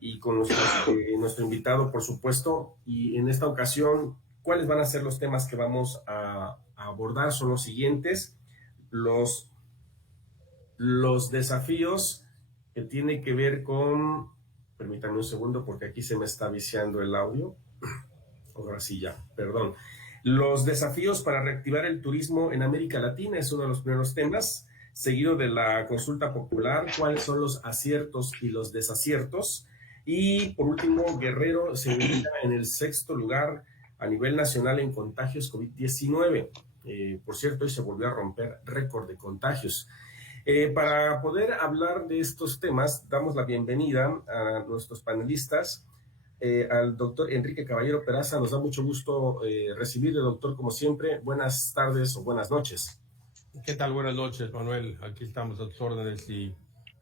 y con nuestro invitado, por supuesto. Y en esta ocasión, ¿cuáles van a ser los temas que vamos a abordar? Son los siguientes: los desafíos que tienen que ver con... Permítame un segundo porque aquí se me está viciando el audio. Ahora sí ya, perdón. Los desafíos para reactivar el turismo en América Latina es uno de los primeros temas, seguido de la consulta popular, cuáles son los aciertos y los desaciertos. Y por último, Guerrero se ubica en el 6º lugar a nivel nacional en contagios COVID-19. Por cierto, hoy se volvió a romper récord de contagios. Para poder hablar de estos temas, damos la bienvenida a nuestros panelistas. Al doctor Enrique Caballero Peraza. Nos da mucho gusto recibirle, doctor, como siempre. Buenas tardes o buenas noches. ¿Qué tal? Buenas noches, Manuel. Aquí estamos a tus órdenes y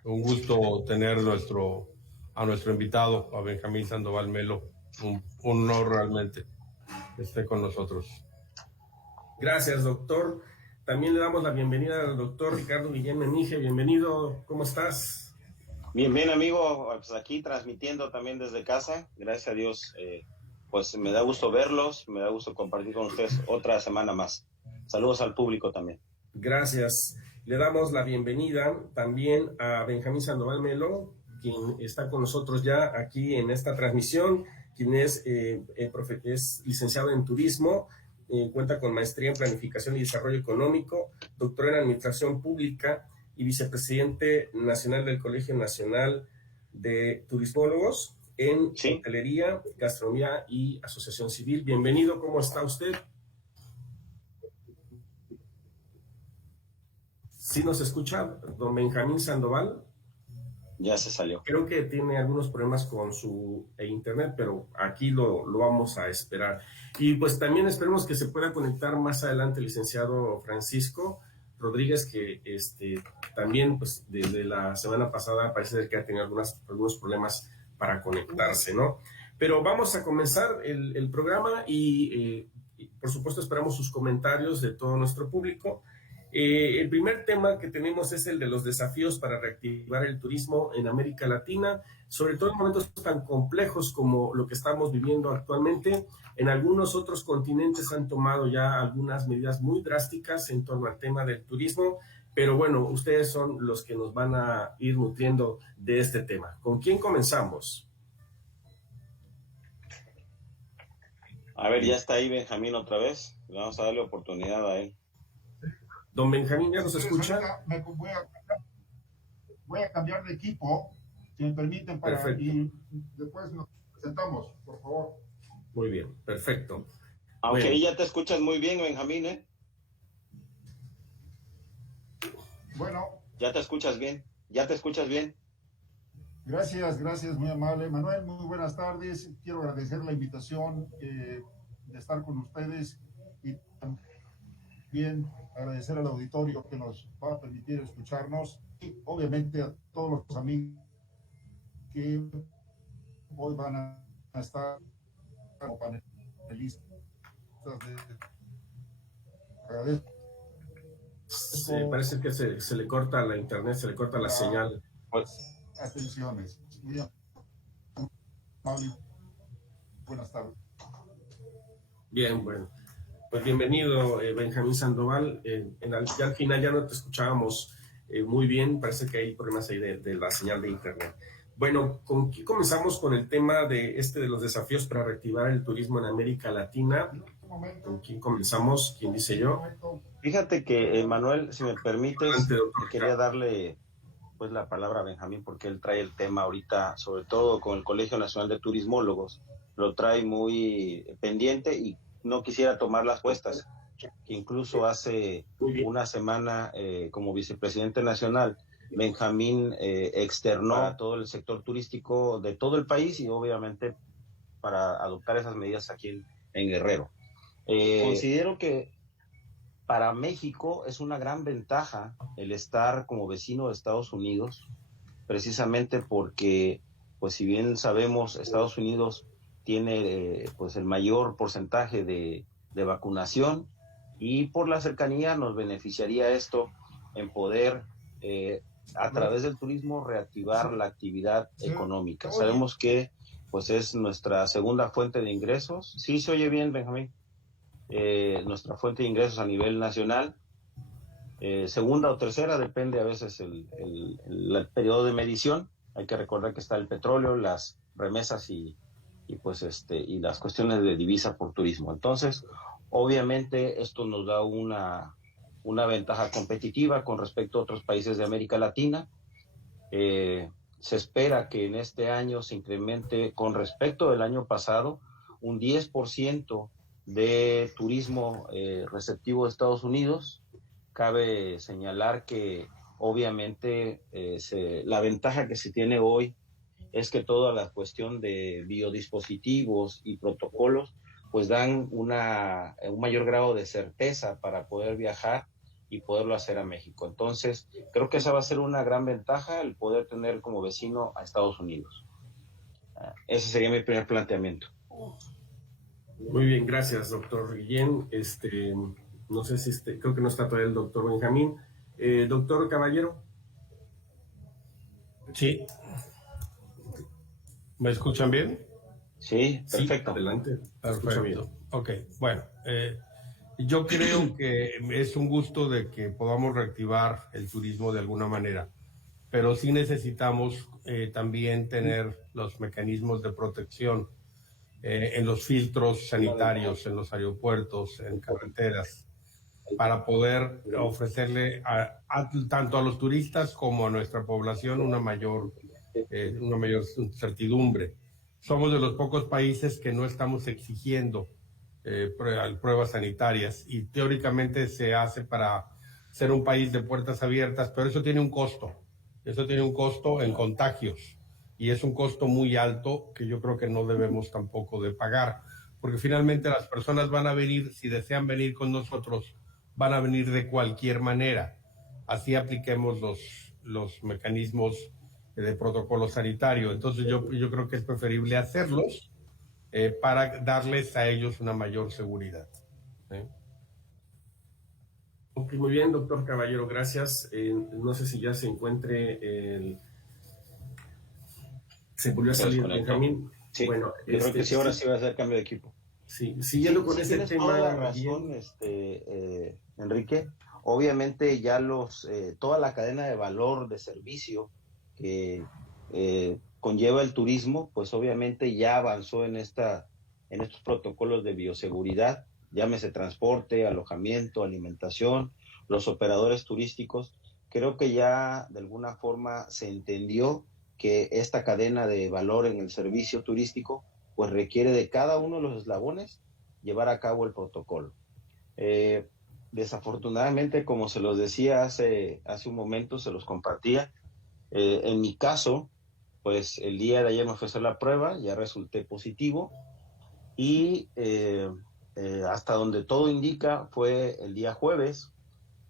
un gusto tener a nuestro invitado, a Benjamín Sandoval Melo. Un honor realmente que esté con nosotros. Gracias, doctor. También le damos la bienvenida al doctor Ricardo Guillén Menige. Bienvenido, ¿cómo estás? Bien, amigo, pues aquí transmitiendo también desde casa, gracias a Dios, pues me da gusto verlos, me da gusto compartir con ustedes otra semana más. Saludos al público también. Gracias. Le damos la bienvenida también a Benjamín Sandoval Melo, quien está con nosotros ya aquí en esta transmisión, quien es licenciado en turismo, cuenta con maestría en planificación y desarrollo económico, doctor en administración pública y vicepresidente nacional del Colegio Nacional de Turismólogos en hotelería, gastronomía y asociación civil. Bienvenido, ¿cómo está usted? ¿Sí nos escucha, don Benjamín Sandoval? Ya se salió. Creo que tiene algunos problemas con su internet, pero aquí lo vamos a esperar. Y pues también esperemos que se pueda conectar más adelante el licenciado Francisco Rodríguez, que también pues desde la semana pasada parece ser que ha tenido algunos problemas para conectarse, ¿no? Pero vamos a comenzar el programa y por supuesto esperamos sus comentarios de todo nuestro público. El primer tema que tenemos es el de los desafíos para reactivar el turismo en América Latina, sobre todo en momentos tan complejos como lo que estamos viviendo actualmente. En algunos otros continentes han tomado ya algunas medidas muy drásticas en torno al tema del turismo, pero bueno, ustedes son los que nos van a ir nutriendo de este tema. ¿Con quién comenzamos? A ver, ya está ahí Benjamín otra vez. Vamos a darle oportunidad a él. Don Benjamín, ¿ya nos escucha? Voy a cambiar de equipo, si me permiten, y después nos presentamos, por favor. Muy bien, perfecto. Aunque ahí ya te escuchas muy bien, Benjamín, ¿eh? Bueno. Ya te escuchas bien. Gracias, muy amable. Manuel, muy buenas tardes. Quiero agradecer la invitación de estar con ustedes y también agradecer al auditorio que nos va a permitir escucharnos y obviamente a todos los amigos que hoy van a estar como panelistas. Agradezco. Sí, parece que se le corta la internet, se le corta la señal. Pues, atenciones. Buenas tardes. Bien, bueno. Pues bienvenido, Benjamín Sandoval. Ya al final ya no te escuchábamos muy bien, parece que hay problemas ahí de la señal de internet. Bueno, ¿con qué comenzamos con el tema de los desafíos para reactivar el turismo en América Latina? ¿Con quién comenzamos? ¿Quién dice yo? Fíjate que, Manuel, si me permites, quería darle pues la palabra a Benjamín porque él trae el tema ahorita, sobre todo con el Colegio Nacional de Turismólogos, lo trae muy pendiente y no quisiera tomar las puestas, que incluso hace una semana como vicepresidente nacional, Benjamín externó a todo el sector turístico de todo el país y obviamente para adoptar esas medidas aquí en Guerrero. Considero que para México es una gran ventaja el estar como vecino de Estados Unidos, precisamente porque, pues si bien sabemos, Estados Unidos tiene pues el mayor porcentaje de vacunación y por la cercanía nos beneficiaría esto en poder a través del turismo reactivar la actividad económica. Sabemos que pues es nuestra segunda fuente de ingresos. Sí, se oye bien, Benjamín. Nuestra fuente de ingresos a nivel nacional. Segunda o tercera, depende a veces el periodo de medición. Hay que recordar que está el petróleo, las remesas y las cuestiones de divisa por turismo. Entonces, obviamente esto nos da una ventaja competitiva con respecto a otros países de América Latina. Se espera que en este año se incremente con respecto del año pasado un 10% de turismo receptivo de Estados Unidos. Cabe señalar que obviamente la ventaja que se tiene hoy es que toda la cuestión de biodispositivos y protocolos pues dan un mayor grado de certeza para poder viajar y poderlo hacer a México. Entonces, creo que esa va a ser una gran ventaja, el poder tener como vecino a Estados Unidos. Ese sería mi primer planteamiento. Muy bien, gracias, doctor Guillén. No sé si creo que no está todavía el doctor Benjamín. Doctor Caballero. Sí. ¿Me escuchan bien? Sí, perfecto. Sí, adelante. Perfecto. Ok, bueno. Yo creo que es un gusto de que podamos reactivar el turismo de alguna manera, pero sí necesitamos también tener los mecanismos de protección en los filtros sanitarios, en los aeropuertos, en carreteras, para poder ofrecerle tanto a los turistas como a nuestra población una mayor certidumbre. Somos de los pocos países que no estamos exigiendo pruebas sanitarias y teóricamente se hace para ser un país de puertas abiertas, pero eso tiene un costo. Eso tiene un costo en contagios y es un costo muy alto que yo creo que no debemos tampoco de pagar, porque finalmente las personas van a venir, si desean venir con nosotros, van a venir de cualquier manera. Así apliquemos los mecanismos de protocolo sanitario. Entonces yo creo que es preferible hacerlos para darles a ellos una mayor seguridad. Ok, muy bien, doctor Caballero, gracias. No sé si ya se encuentre se volvió a salir Benjamín. Sí, bueno, yo creo que sí, ahora sí va a hacer cambio de equipo. Sí, siguiendo con ese tema. Toda la razón, Enrique. Obviamente ya toda la cadena de valor de servicio que conlleva el turismo, pues obviamente ya avanzó en estos protocolos de bioseguridad, llámese transporte, alojamiento, alimentación, los operadores turísticos. Creo que ya de alguna forma se entendió que esta cadena de valor en el servicio turístico pues requiere de cada uno de los eslabones llevar a cabo el protocolo. Desafortunadamente, como se los decía hace un momento, se los compartía, en mi caso, pues el día de ayer me fui a hacer la prueba, ya resulté positivo y hasta donde todo indica fue el día jueves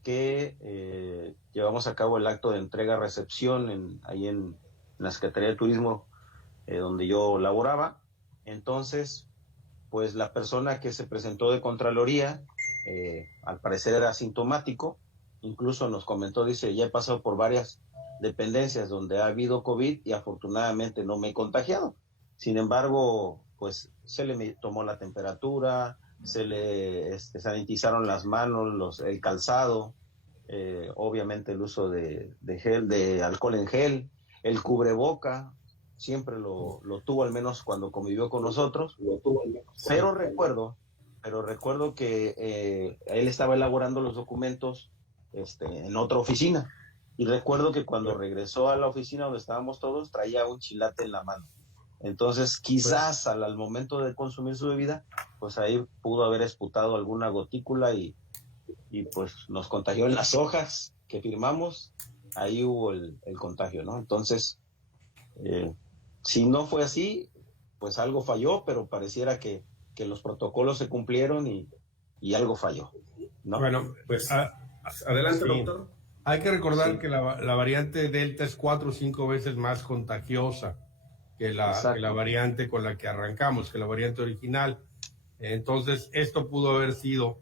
que llevamos a cabo el acto de entrega-recepción ahí en la Secretaría de Turismo donde yo laboraba. Entonces, pues la persona que se presentó de Contraloría, al parecer era asintomático, incluso nos comentó, dice, ya he pasado por varias dependencias donde ha habido COVID y afortunadamente no me he contagiado. Sin embargo, pues se le tomó la temperatura, se le sanitizaron las manos, el calzado, obviamente el uso de gel, de alcohol en gel, el cubreboca, siempre lo tuvo, al menos cuando convivió con nosotros, pero recuerdo que él estaba elaborando los documentos en otra oficina, y recuerdo que cuando regresó a la oficina donde estábamos todos, traía un chilate en la mano. Entonces, quizás al momento de consumir su bebida, pues ahí pudo haber esputado alguna gotícula y pues nos contagió en las hojas que firmamos, ahí hubo el contagio, ¿no? Entonces, si no fue así, pues algo falló, pero pareciera que los protocolos se cumplieron y algo falló, ¿no? Bueno, pues adelante, sí. Doctor. Hay que recordar que la variante Delta es 4 o 5 veces más contagiosa que la variante con la que arrancamos, que la variante original. Entonces, esto pudo haber sido,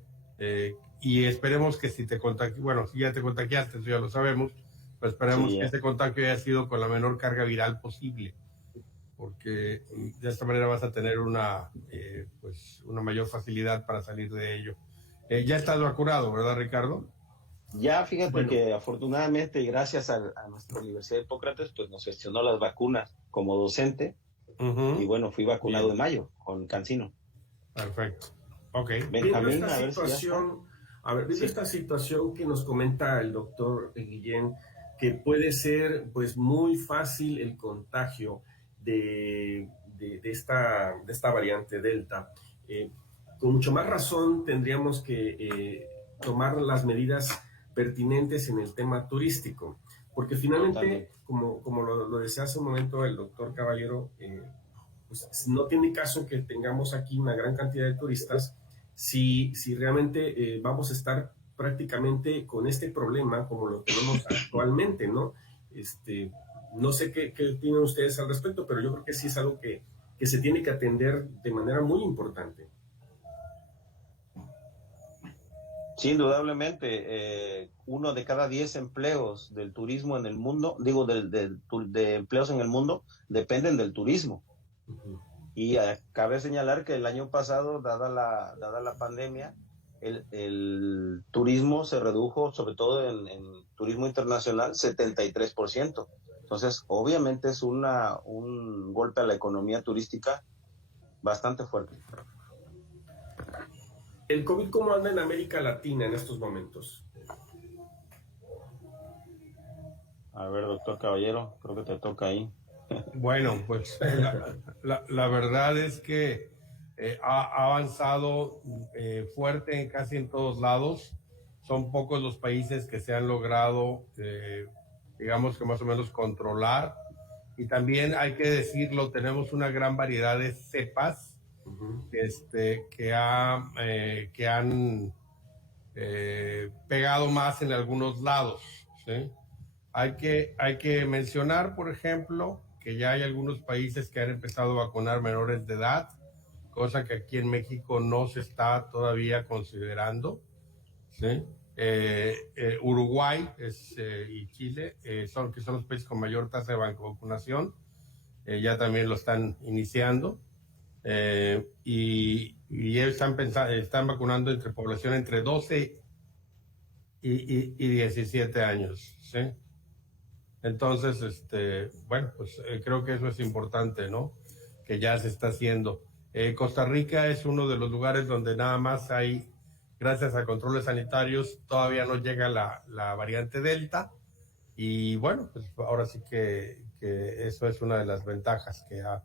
y esperemos que si ya te contagiaste, eso ya lo sabemos, Pues esperemos que este contagio haya sido con la menor carga viral posible, porque de esta manera vas a tener una mayor facilidad para salir de ello. Ya estás vacunado, ¿verdad, Ricardo? Ya, fíjate que afortunadamente, gracias a nuestra Universidad de Hipócrates, pues nos gestionó las vacunas como docente. Y bueno, fui vacunado en mayo con CanSino. Perfecto. Ok. Benjamín, viendo esta situación que nos comenta el doctor Guillén, que puede ser pues muy fácil el contagio de esta variante Delta. Con mucho más razón tendríamos que tomar las medidas pertinentes en el tema turístico, porque finalmente, como lo decía hace un momento el doctor Caballero, pues no tiene caso que tengamos aquí una gran cantidad de turistas si realmente vamos a estar prácticamente con este problema como lo tenemos actualmente, ¿no? No sé qué opinan ustedes al respecto, pero yo creo que sí es algo que se tiene que atender de manera muy importante. Sí, indudablemente, 1 de cada 10 empleos del turismo en el mundo, de empleos en el mundo, dependen del turismo. Uh-huh. Y cabe señalar que el año pasado, dada la pandemia, el turismo se redujo, sobre todo en turismo internacional, 73%. Entonces, obviamente es un golpe a la economía turística bastante fuerte. ¿El COVID cómo anda en América Latina en estos momentos? A ver, doctor Caballero, creo que te toca ahí. Bueno, pues la verdad es que ha avanzado fuerte casi en todos lados. Son pocos los países que se han logrado, digamos que más o menos controlar. Y también hay que decirlo, tenemos una gran variedad de cepas que han pegado más en algunos lados, ¿sí? Hay que mencionar, por ejemplo, que ya hay algunos países que han empezado a vacunar menores de edad, cosa que aquí en México no se está todavía considerando, ¿sí? Uruguay y Chile son los países con mayor tasa de vacunación, ya también lo están iniciando. Y ellos están vacunando entre población entre 12 y 17 años, ¿sí? Entonces, bueno, pues creo que eso es importante, ¿no? Que ya se está haciendo. Costa Rica es uno de los lugares donde nada más hay, gracias a controles sanitarios, todavía no llega la variante Delta. Y bueno, pues ahora sí que eso es una de las ventajas que ha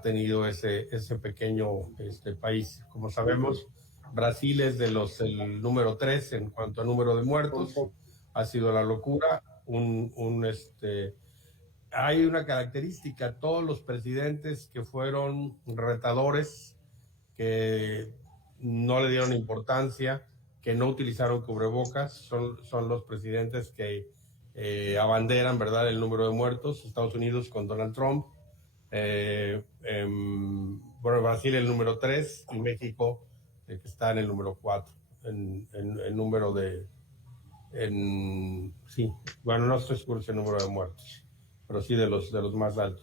tenido ese pequeño país. Como sabemos, Brasil es el número 3 en cuanto a número de muertos. Ha sido la locura. Hay una característica: todos los presidentes que fueron retadores, que no le dieron importancia, que no utilizaron cubrebocas, son los presidentes que abanderan, ¿verdad?, el número de muertos. Estados Unidos con Donald Trump, Brasil el número 3 y México que está en el número 4 en número de sí, bueno, no estoy seguro el número de muertos, pero sí de los más altos.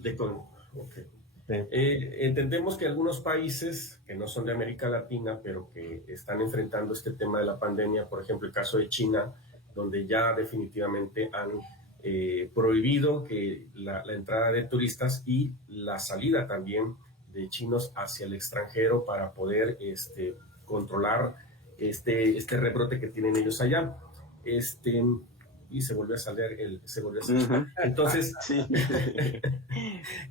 Okay. Sí. Entendemos que algunos países que no son de América Latina, pero que están enfrentando este tema de la pandemia, por ejemplo el caso de China, donde ya definitivamente han prohibido que la entrada de turistas y la salida también de chinos hacia el extranjero para poder controlar este rebrote que tienen ellos allá. Y se volvió a salir Uh-huh. Entonces, sí.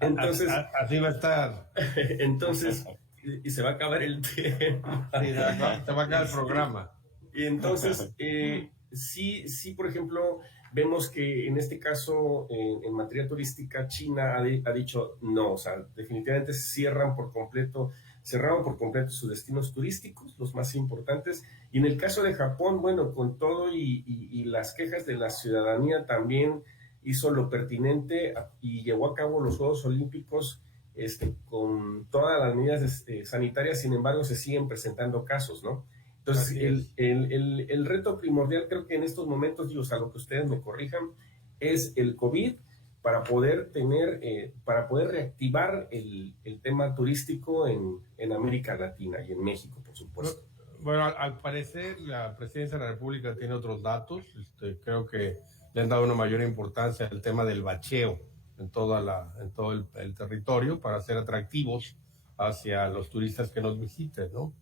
entonces así va a estar. Entonces, y se va a acabar el tema. Sí, se va a acabar el programa. Y entonces, sí, por ejemplo, vemos que en este caso, en materia turística, China ha dicho no, o sea, definitivamente cerraron por completo sus destinos turísticos, los más importantes. Y en el caso de Japón, bueno, con todo y las quejas de la ciudadanía, también hizo lo pertinente y llevó a cabo los Juegos Olímpicos con todas las medidas sanitarias. Sin embargo, se siguen presentando casos, ¿no? Entonces, el reto primordial, creo que en estos momentos, digo, salvo que ustedes me corrijan, es el COVID para poder para poder reactivar el tema turístico en América Latina y en México, por supuesto. Bueno, al parecer la Presidencia de la República tiene otros datos. Creo que le han dado una mayor importancia al tema del bacheo en todo el territorio para ser atractivos hacia los turistas que nos visiten, ¿no?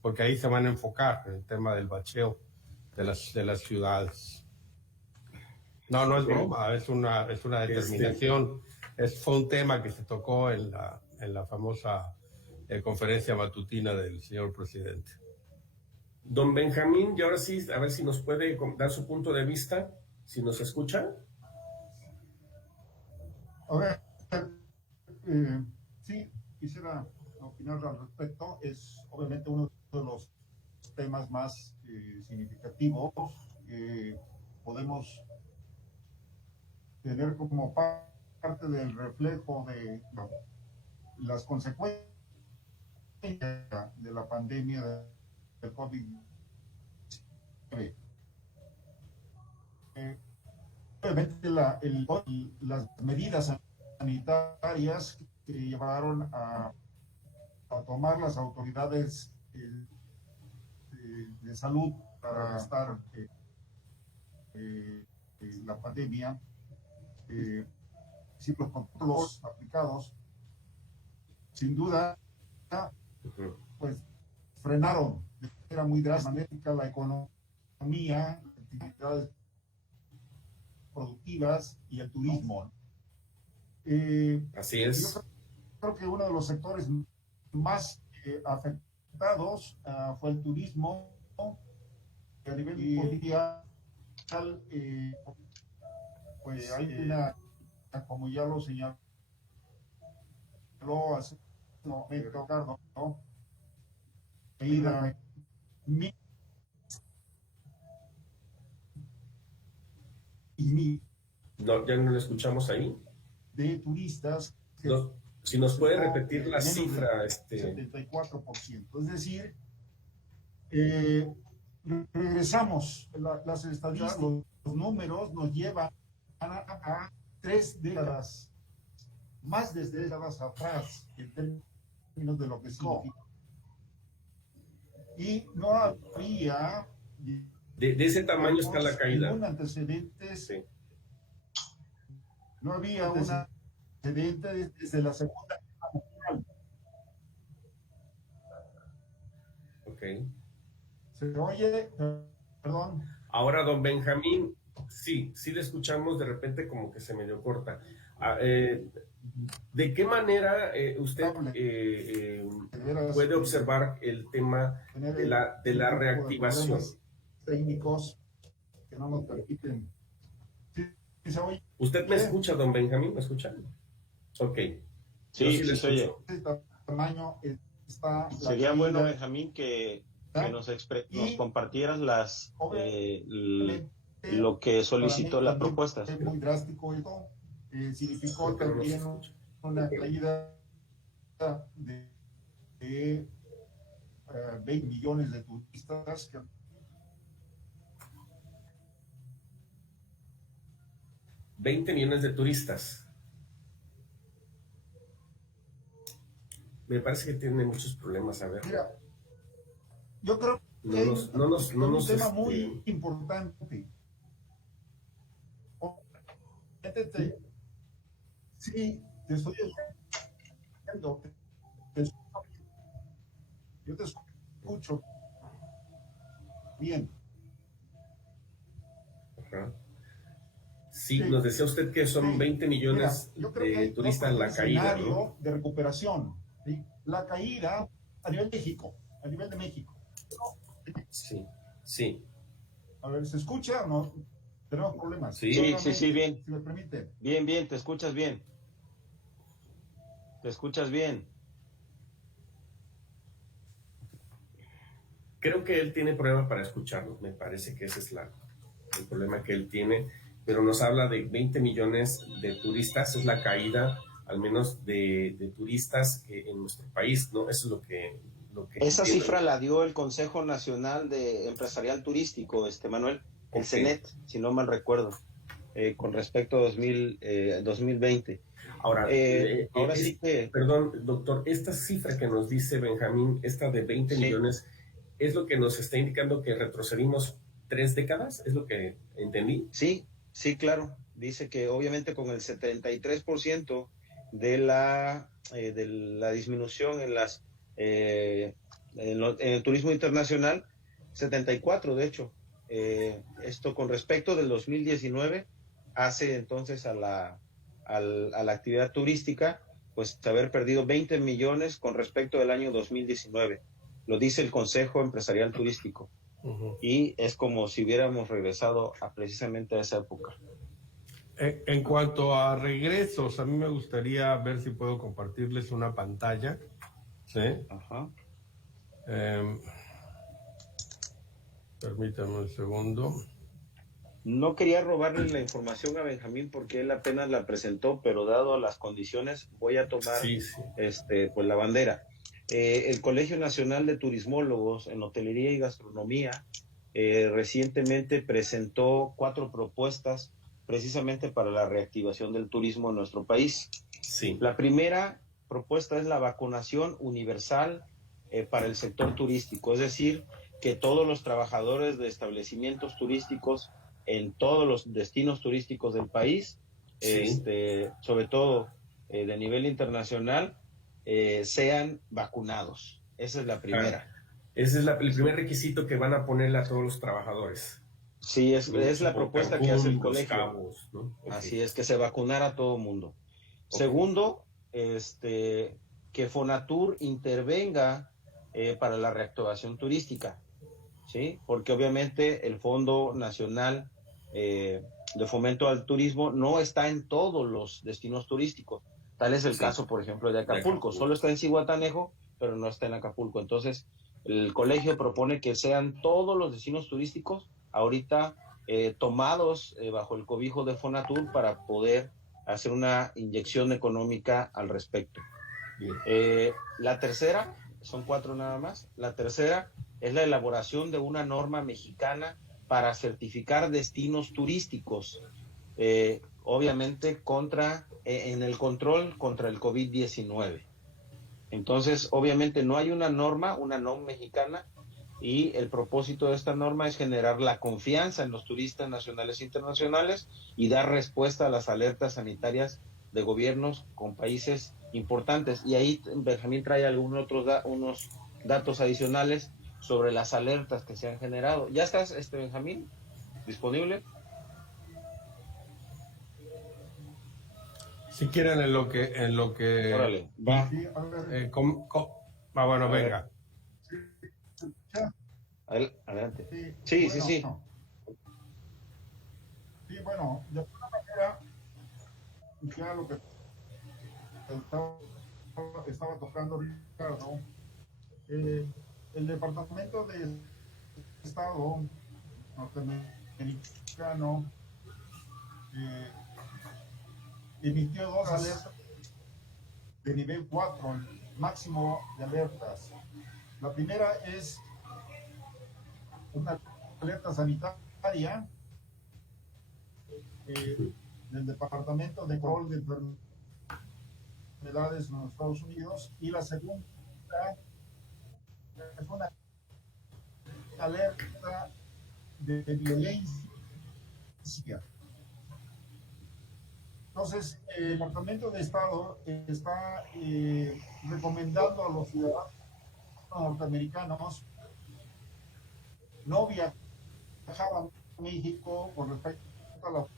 Porque ahí se van a enfocar en el tema del bacheo de las ciudades. No es broma, es una determinación. Fue un tema que se tocó en la famosa conferencia matutina del señor presidente. Don Benjamín, y ahora sí, a ver si nos puede dar su punto de vista, si nos escucha. A ver, sí, quisiera opinar al respecto. Es obviamente uno de los temas más significativos que podemos tener como parte del reflejo de las consecuencias de la pandemia del COVID-19. Obviamente las medidas sanitarias que llevaron a tomar las autoridades de salud para estar la pandemia, si los controles aplicados, sin duda, pues frenaron de manera muy drástica la economía, las actividades productivas y el turismo. Así es. Yo creo que uno de los sectores más afectados fue el turismo. A nivel mundial, pues hay una, como ya lo señaló hace un momento, Ricardo, ¿no? No, ya no lo escuchamos ahí. De turistas. Si nos puede repetir la cifra. 74%. Es decir, regresamos, las estadísticas, los números nos llevan a 3 décadas, más de décadas atrás, en términos de lo que significa. Y no había... De ese tamaño está la caída. Un antecedente, sí. No había un antecedente desde la Segunda Guerra Mundial. Ok. ¿Se oye? Perdón. Ahora, don Benjamín, sí le escuchamos, de repente como que se medio corta. ¿De qué manera usted puede observar el tema de la reactivación? Técnicos que no nos permiten. ¿Usted me escucha, don Benjamín? ¿Me escucha? Ok. Sí, se oye. Este tamaño está. Sería bueno, Benjamín, que nos compartieras lo que solicitó la propuesta. Es muy drástico esto. Significó también una caída de 20 millones de turistas que 20 millones de turistas. Me parece que tiene muchos problemas. A ver. Mira, yo creo que es un tema muy importante. Sí, te estoy escuchando. Yo te escucho bien. Ajá. Sí, nos decía usted que son 20 millones de turistas en la caída, ¿no? De recuperación. ¿Sí? La caída a nivel de México. Sí. A ver, ¿se escucha o no? Tenemos problemas. Sí, bien. Si me permite. Bien, te escuchas bien. Creo que él tiene problema para escucharnos, me parece que ese es el problema que él tiene, pero nos habla de 20 millones de turistas, es la caída al menos de turistas en nuestro país, ¿no? Eso es lo que esa cifra la dio el Consejo Nacional de Empresarial Turístico, Manuel, el CENET, si no mal recuerdo. con respecto a 2020. Ahora, ahora sí que... Perdón, doctor, esta cifra que nos dice Benjamín, esta de 20 millones, ¿es lo que nos está indicando que retrocedimos 3 décadas? ¿Es lo que entendí? Sí, sí, claro. Dice que obviamente con el 73% de la disminución en en el turismo internacional, 74 de hecho, esto con respecto del 2019 hace entonces a la actividad turística, pues haber perdido 20 millones con respecto del año 2019. Lo dice el Consejo Empresarial Turístico. Y es como si hubiéramos regresado precisamente a esa época. En cuanto a regresos, a mí me gustaría ver si puedo compartirles una pantalla. ¿Sí? Ajá. Permítanme un segundo. No quería robarle la información a Benjamín porque él apenas la presentó, pero dado las condiciones voy a tomar pues la bandera. El Colegio Nacional de Turismólogos en Hotelería y Gastronomía recientemente presentó 4 propuestas precisamente para la reactivación del turismo en nuestro país. Sí. La primera propuesta es la vacunación universal para el sector turístico, es decir, que todos los trabajadores de establecimientos turísticos en todos los destinos turísticos del país, sobre todo de nivel internacional, sean vacunados. Esa es la primera. Ese es el primer requisito que van a ponerle a todos los trabajadores. Sí, es la propuesta que hace el colegio. Cabos, ¿no? Okay. Así es, que se vacunara a todo mundo. Okay. Segundo, que Fonatur intervenga para la reactivación turística, ¿sí? Porque obviamente el Fondo Nacional de Fomento al Turismo no está en todos los destinos turísticos. Tal es el caso, por ejemplo, de Acapulco. Solo está en Zihuatanejo, pero no está en Acapulco. Entonces, el colegio propone que sean todos los destinos turísticos ahorita tomados bajo el cobijo de Fonatur para poder hacer una inyección económica al respecto. La tercera, son 4 nada más, la tercera es la elaboración de una norma mexicana para certificar destinos turísticos, obviamente en el control contra el COVID-19. Entonces, obviamente no hay una norma mexicana, y el propósito de esta norma es generar la confianza en los turistas nacionales e internacionales y dar respuesta a las alertas sanitarias de gobiernos con países importantes. Y ahí Benjamín trae algunos unos datos adicionales sobre las alertas que se han generado. ¿Ya estás, Benjamín, disponible? Si quieren en lo que Órale, va. Bueno, venga. Adelante. Sí. Sí. Sí, bueno, de alguna manera, ya lo que estaba tocando Ricardo, el Departamento de Estado norteamericano emitió 2 alertas de nivel 4, el máximo de alertas. La primera es una alerta sanitaria del Departamento de Control de Enfermedades en los Estados Unidos, y la segunda es una alerta de violencia. Entonces, el Departamento de Estado está recomendando a los ciudadanos norteamericanos no viajar a México con respecto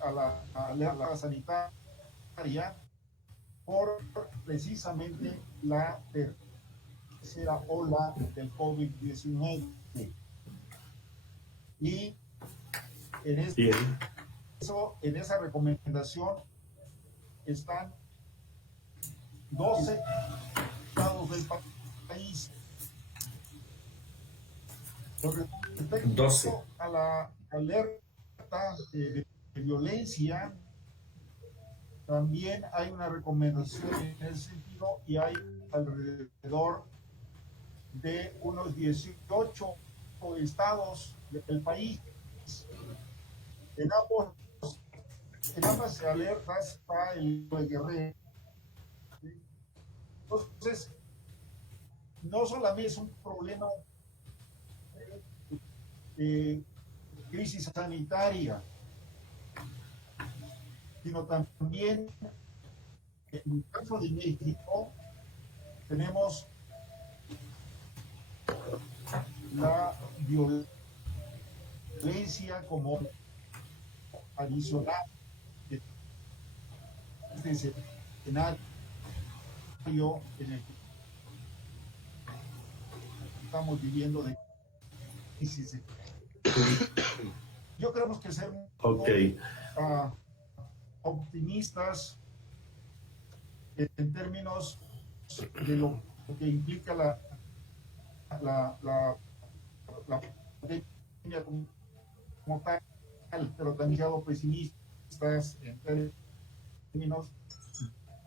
a la alerta sanitaria por precisamente la tercera ola del COVID-19. Y en esa recomendación están 12 estados del país. Con respecto 12. a la alerta de violencia, también hay una recomendación en ese sentido, y hay alrededor de unos 18 estados del país en ambas alertas está el Guerrero. Entonces, no solamente es un problema de crisis sanitaria, sino también en el caso de México tenemos la violencia como adicional de este escenario en el que estamos viviendo de crisis. Yo creo que ser optimistas en términos de lo que implica la pandemia como tal, pero también sido pesimistas en términos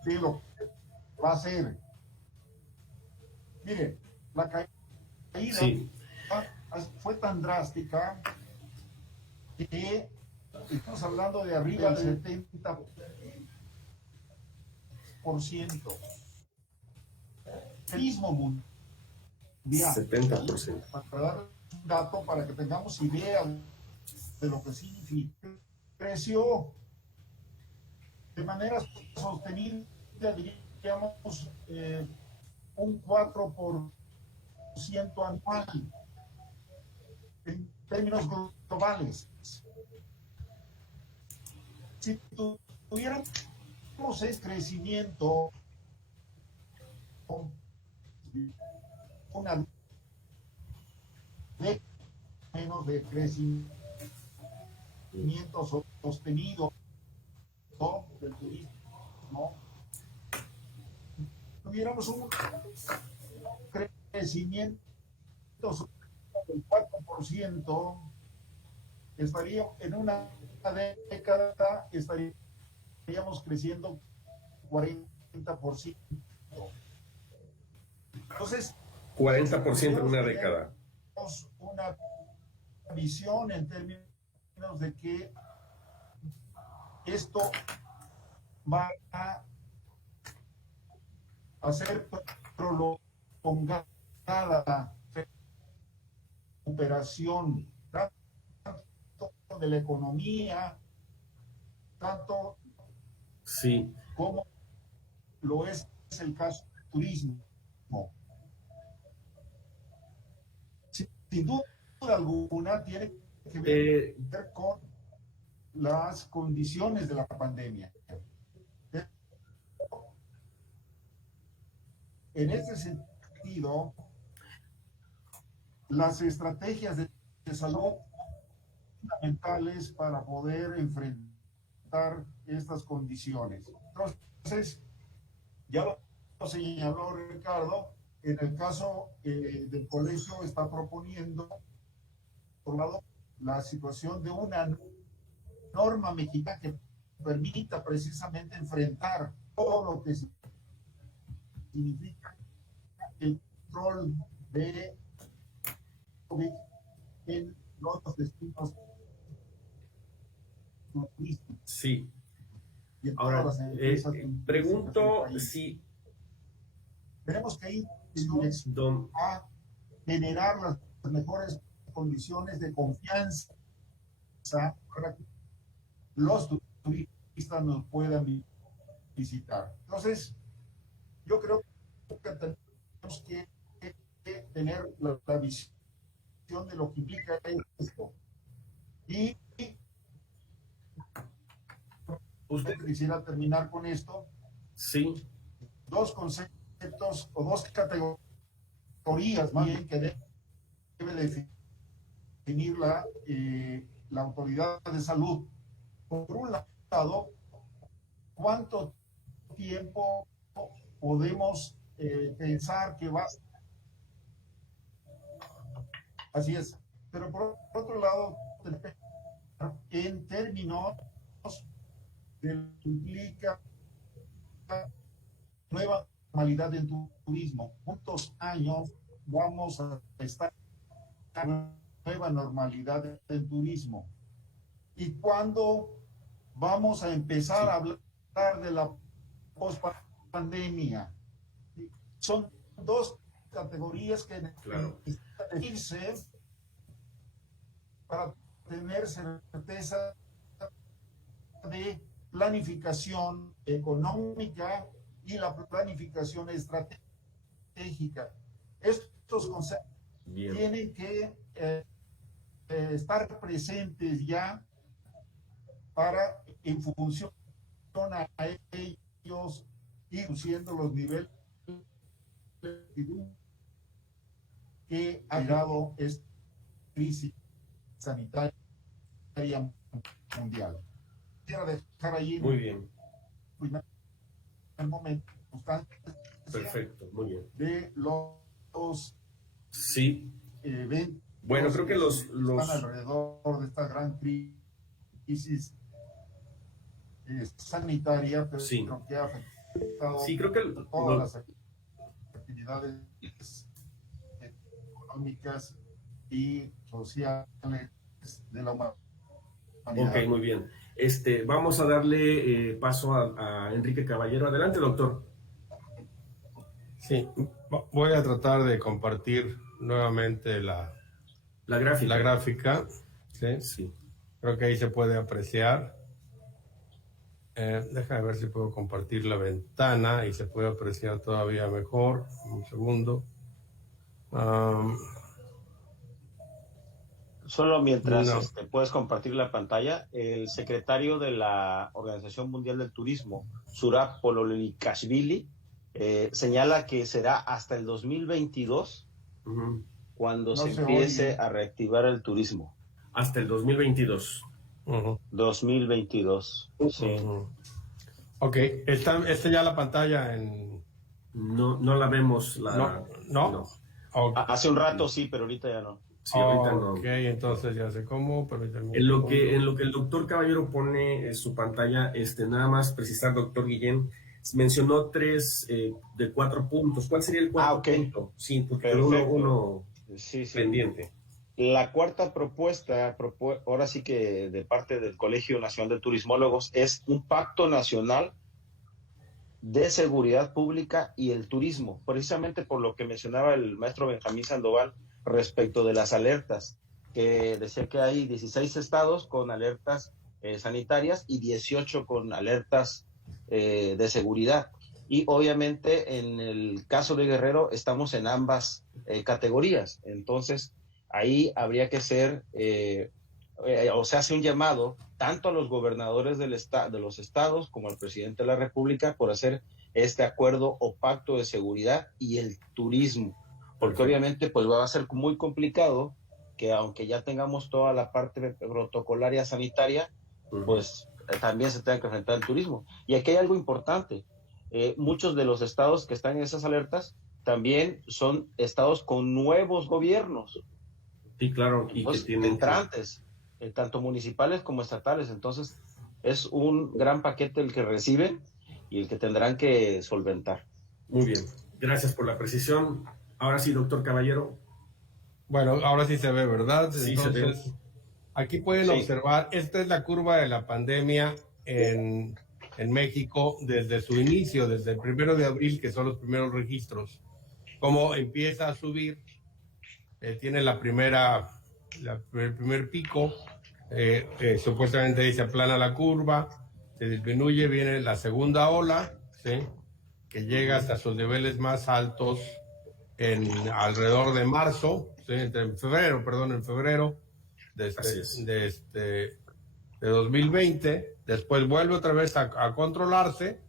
de lo que va a ser. Mire, la caída fue tan drástica que estamos hablando de arriba del 70%. El mismo mundial. 70%. Para dar un dato, para que tengamos idea de lo que significa, creció de manera sostenida, diríamos, un 4% anual en términos globales. Si tuviéramos ese crecimiento, una de menos de crecimiento sostenido del turismo, tuviéramos un crecimiento del 4%, estaría en una década, estaríamos creciendo 40%. Entonces, 40% en una década. Una visión en términos de que esto va a ser prolongada recuperación tanto de la economía, tanto como lo es el caso del turismo. Sin duda alguna tiene que ver con las condiciones de la pandemia. En ese sentido, las estrategias de salud fundamentales para poder enfrentar estas condiciones. Entonces, ya lo señaló Ricardo, en el caso del colegio está proponiendo, por un lado, la situación de una norma mexicana que permita precisamente enfrentar todo lo que significa el control de COVID en los destinos turísticos. Sí. Ahora, pregunto si tenemos que ir a generar las mejores condiciones de confianza para que los turistas nos puedan visitar. Entonces, yo creo que tenemos que tener la visión de lo que implica esto. Y usted quisiera terminar con esto. Sí. Dos conceptos o dos categorías más bien que debe definir la autoridad de salud. Por un lado, ¿cuánto tiempo podemos pensar que va? Así es. Pero por otro lado, en términos de lo que implica nueva normalidad del turismo. ¿Cuántos años vamos a estar en nueva normalidad del turismo? y cuándo vamos a empezar a hablar de la post-pandemia. Son dos categorías que necesitan definirse para tener certeza de planificación económica y la planificación estratégica. Estos conceptos tienen que estar presentes ya para, en función a ellos, ir reduciendo los niveles que ha dado esta crisis sanitaria mundial. Quiero dejar ahí muy bien. El momento. Perfecto, muy bien. De los sí. Eventos. Bueno, creo que los están alrededor de esta gran crisis sanitaria, pero sí. que ha afectado creo que todas las actividades económicas y sociales de la humanidad. Ok, muy bien. Vamos a darle paso a Enrique Caballero. Adelante, doctor. Sí, voy a tratar de compartir nuevamente la gráfica. ¿Sí? Sí. Creo que ahí se puede apreciar. Déjame ver si puedo compartir la ventana y se puede apreciar todavía mejor. Un segundo. Solo mientras puedes compartir la pantalla, el secretario de la Organización Mundial del Turismo, Zurab Pololikashvili, señala que será hasta el 2022 cuando se empiece a reactivar el turismo. Hasta el 2022. 2022, sí. Ok, ¿está ya la pantalla en...? No la vemos. ¿No? Okay. Hace un rato sí, pero ahorita ya no. Sí, ahorita no. Ok, entonces ya sé cómo, pero en lo que el doctor Caballero pone su pantalla, nada más precisar, doctor Guillén, mencionó 3 de 4 puntos. ¿Cuál sería el cuarto punto? Sí, porque uno pendiente. La cuarta propuesta, ahora sí que de parte del Colegio Nacional de Turismólogos, es un pacto nacional de seguridad pública y el turismo, precisamente por lo que mencionaba el maestro Benjamín Sandoval respecto de las alertas, que decía que hay 16 estados con alertas sanitarias y 18 con alertas de seguridad. Y obviamente en el caso de Guerrero estamos en ambas categorías. Entonces ahí habría que ser, o se hace un llamado tanto a los gobernadores de los estados como al presidente de la República por hacer este acuerdo o pacto de seguridad y el turismo. Porque obviamente pues va a ser muy complicado que aunque ya tengamos toda la parte protocolaria sanitaria, pues también se tenga que enfrentar el turismo. Y aquí hay algo importante. Muchos de los estados que están en esas alertas también son estados con nuevos gobiernos. Sí, claro. Y pues, que tienen entrantes, tanto municipales como estatales. Entonces es un gran paquete el que reciben y el que tendrán que solventar. Muy bien. Gracias por la precisión. Ahora sí, doctor Caballero. Bueno, ahora sí se ve, ¿verdad? Sí, entonces, se ve. Aquí pueden observar, esta es la curva de la pandemia en México desde su inicio, desde el 1 de abril, que son los primeros registros. Cómo empieza a subir, tiene el primer pico, supuestamente ahí se aplana la curva, se disminuye, viene la segunda ola, ¿sí? Que llega hasta sus niveles más altos alrededor de marzo, ¿sí? En febrero de 2020, después vuelve otra vez a controlarse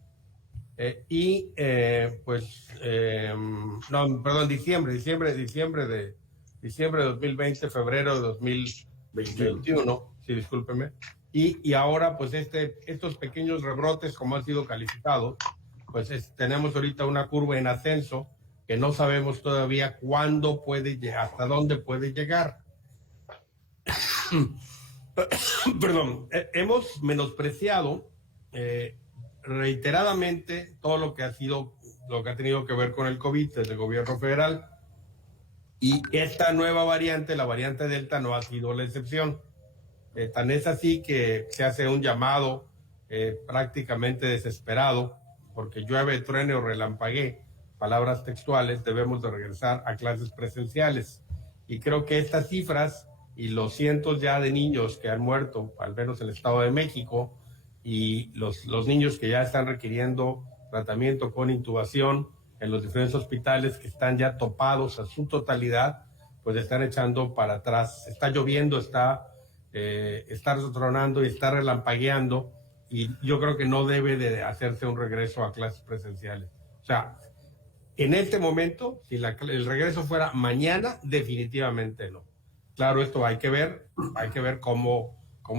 diciembre de 2020, febrero de 2021, sí, discúlpeme, y ahora pues estos pequeños rebrotes, como han sido calificados, pues tenemos ahorita una curva en ascenso que no sabemos todavía cuándo hasta dónde puede llegar. Perdón, hemos menospreciado reiteradamente todo lo que ha tenido que ver con el COVID desde el gobierno federal, y esta nueva variante, la variante Delta, no ha sido la excepción. Tan es así que se hace un llamado prácticamente desesperado, porque llueve, truene o relampaguee, palabras textuales, debemos de regresar a clases presenciales. Y creo que estas cifras y los cientos ya de niños que han muerto, al menos en el Estado de México, y los niños que ya están requiriendo tratamiento con intubación en los diferentes hospitales que están ya topados a su totalidad, pues están echando para atrás. Está lloviendo, está tronando y está relampagueando, y yo creo que no debe de hacerse un regreso a clases presenciales. O sea, en este momento, si el regreso fuera mañana, definitivamente no. Claro, esto hay que ver cómo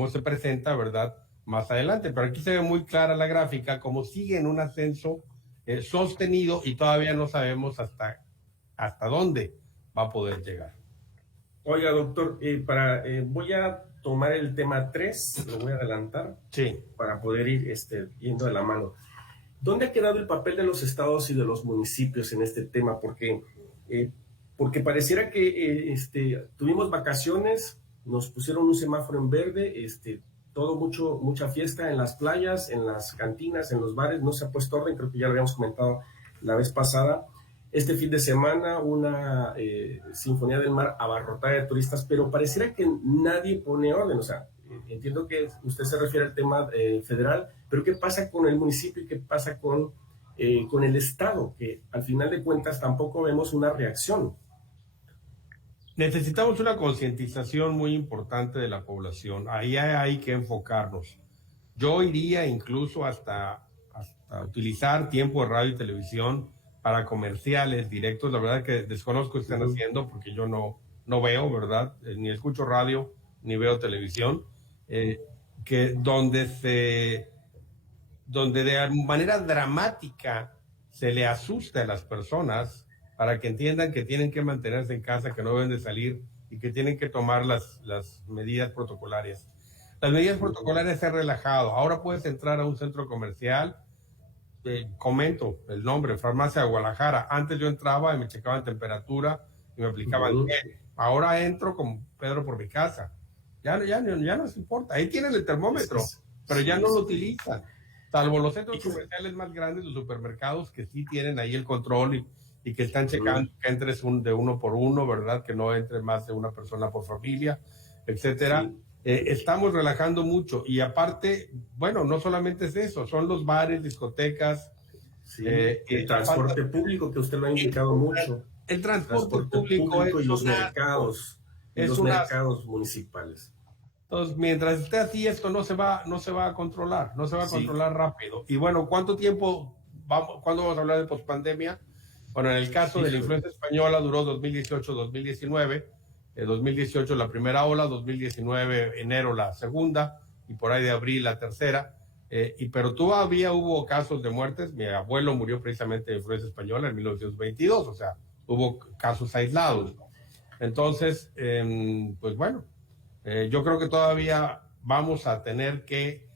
se presenta, ¿verdad?, más adelante. Pero aquí se ve muy clara la gráfica, como sigue en un ascenso sostenido, y todavía no sabemos hasta dónde va a poder llegar. Oiga, doctor, voy a tomar el tema 3, lo voy a adelantar, sí, para poder ir yendo de la mano. ¿Dónde ha quedado el papel de los estados y de los municipios en este tema? Porque pareciera que tuvimos vacaciones, nos pusieron un semáforo en verde, mucha fiesta en las playas, en las cantinas, en los bares, no se ha puesto orden, creo que ya lo habíamos comentado la vez pasada. Este fin de semana una Sinfonía del Mar abarrotada de turistas, pero pareciera que nadie pone orden. O sea, entiendo que usted se refiere al tema federal, pero ¿qué pasa con el municipio y qué pasa con el estado? Que al final de cuentas tampoco vemos una reacción. Necesitamos una concientización muy importante de la población. Ahí hay que enfocarnos. Yo iría incluso hasta utilizar tiempo de radio y televisión para comerciales directos. La verdad que desconozco qué están haciendo, porque yo no veo, ¿verdad? Ni escucho radio, ni veo televisión. Donde de manera dramática se le asusta a las personas para que entiendan que tienen que mantenerse en casa, que no deben de salir y que tienen que tomar las medidas protocolarias. Las medidas protocolarias se han relajado. Ahora puedes entrar a un centro comercial, comento el nombre, Farmacia de Guadalajara. Antes yo entraba y me checaban temperatura y me aplicaban gel. Ahora entro con Pedro por mi casa. Ya no les importa. Ahí tienen el termómetro, pero ya no lo utilizan. Salvo los centros comerciales más grandes, los supermercados, que sí tienen ahí el control y que están checando que entres de uno por uno, ¿verdad? Que no entre más de una persona por familia, etcétera. Sí. Estamos relajando mucho, y aparte, bueno, no solamente es eso, son los bares, discotecas. Sí, el transporte público, que usted lo ha indicado mucho. El transporte público y los mercados, mercados municipales. Entonces, mientras esté así, esto no se va a controlar, controlar rápido. Y bueno, ¿cuánto tiempo cuándo vamos a hablar de pospandemia? Bueno, en el caso de la influenza española duró 2018-2019, 2018 la primera ola, 2019 enero la segunda, y por ahí de abril la tercera, pero todavía hubo casos de muertes. Mi abuelo murió precisamente de influenza española en 1922, o sea, hubo casos aislados. Entonces, pues bueno, yo creo que todavía vamos a tener que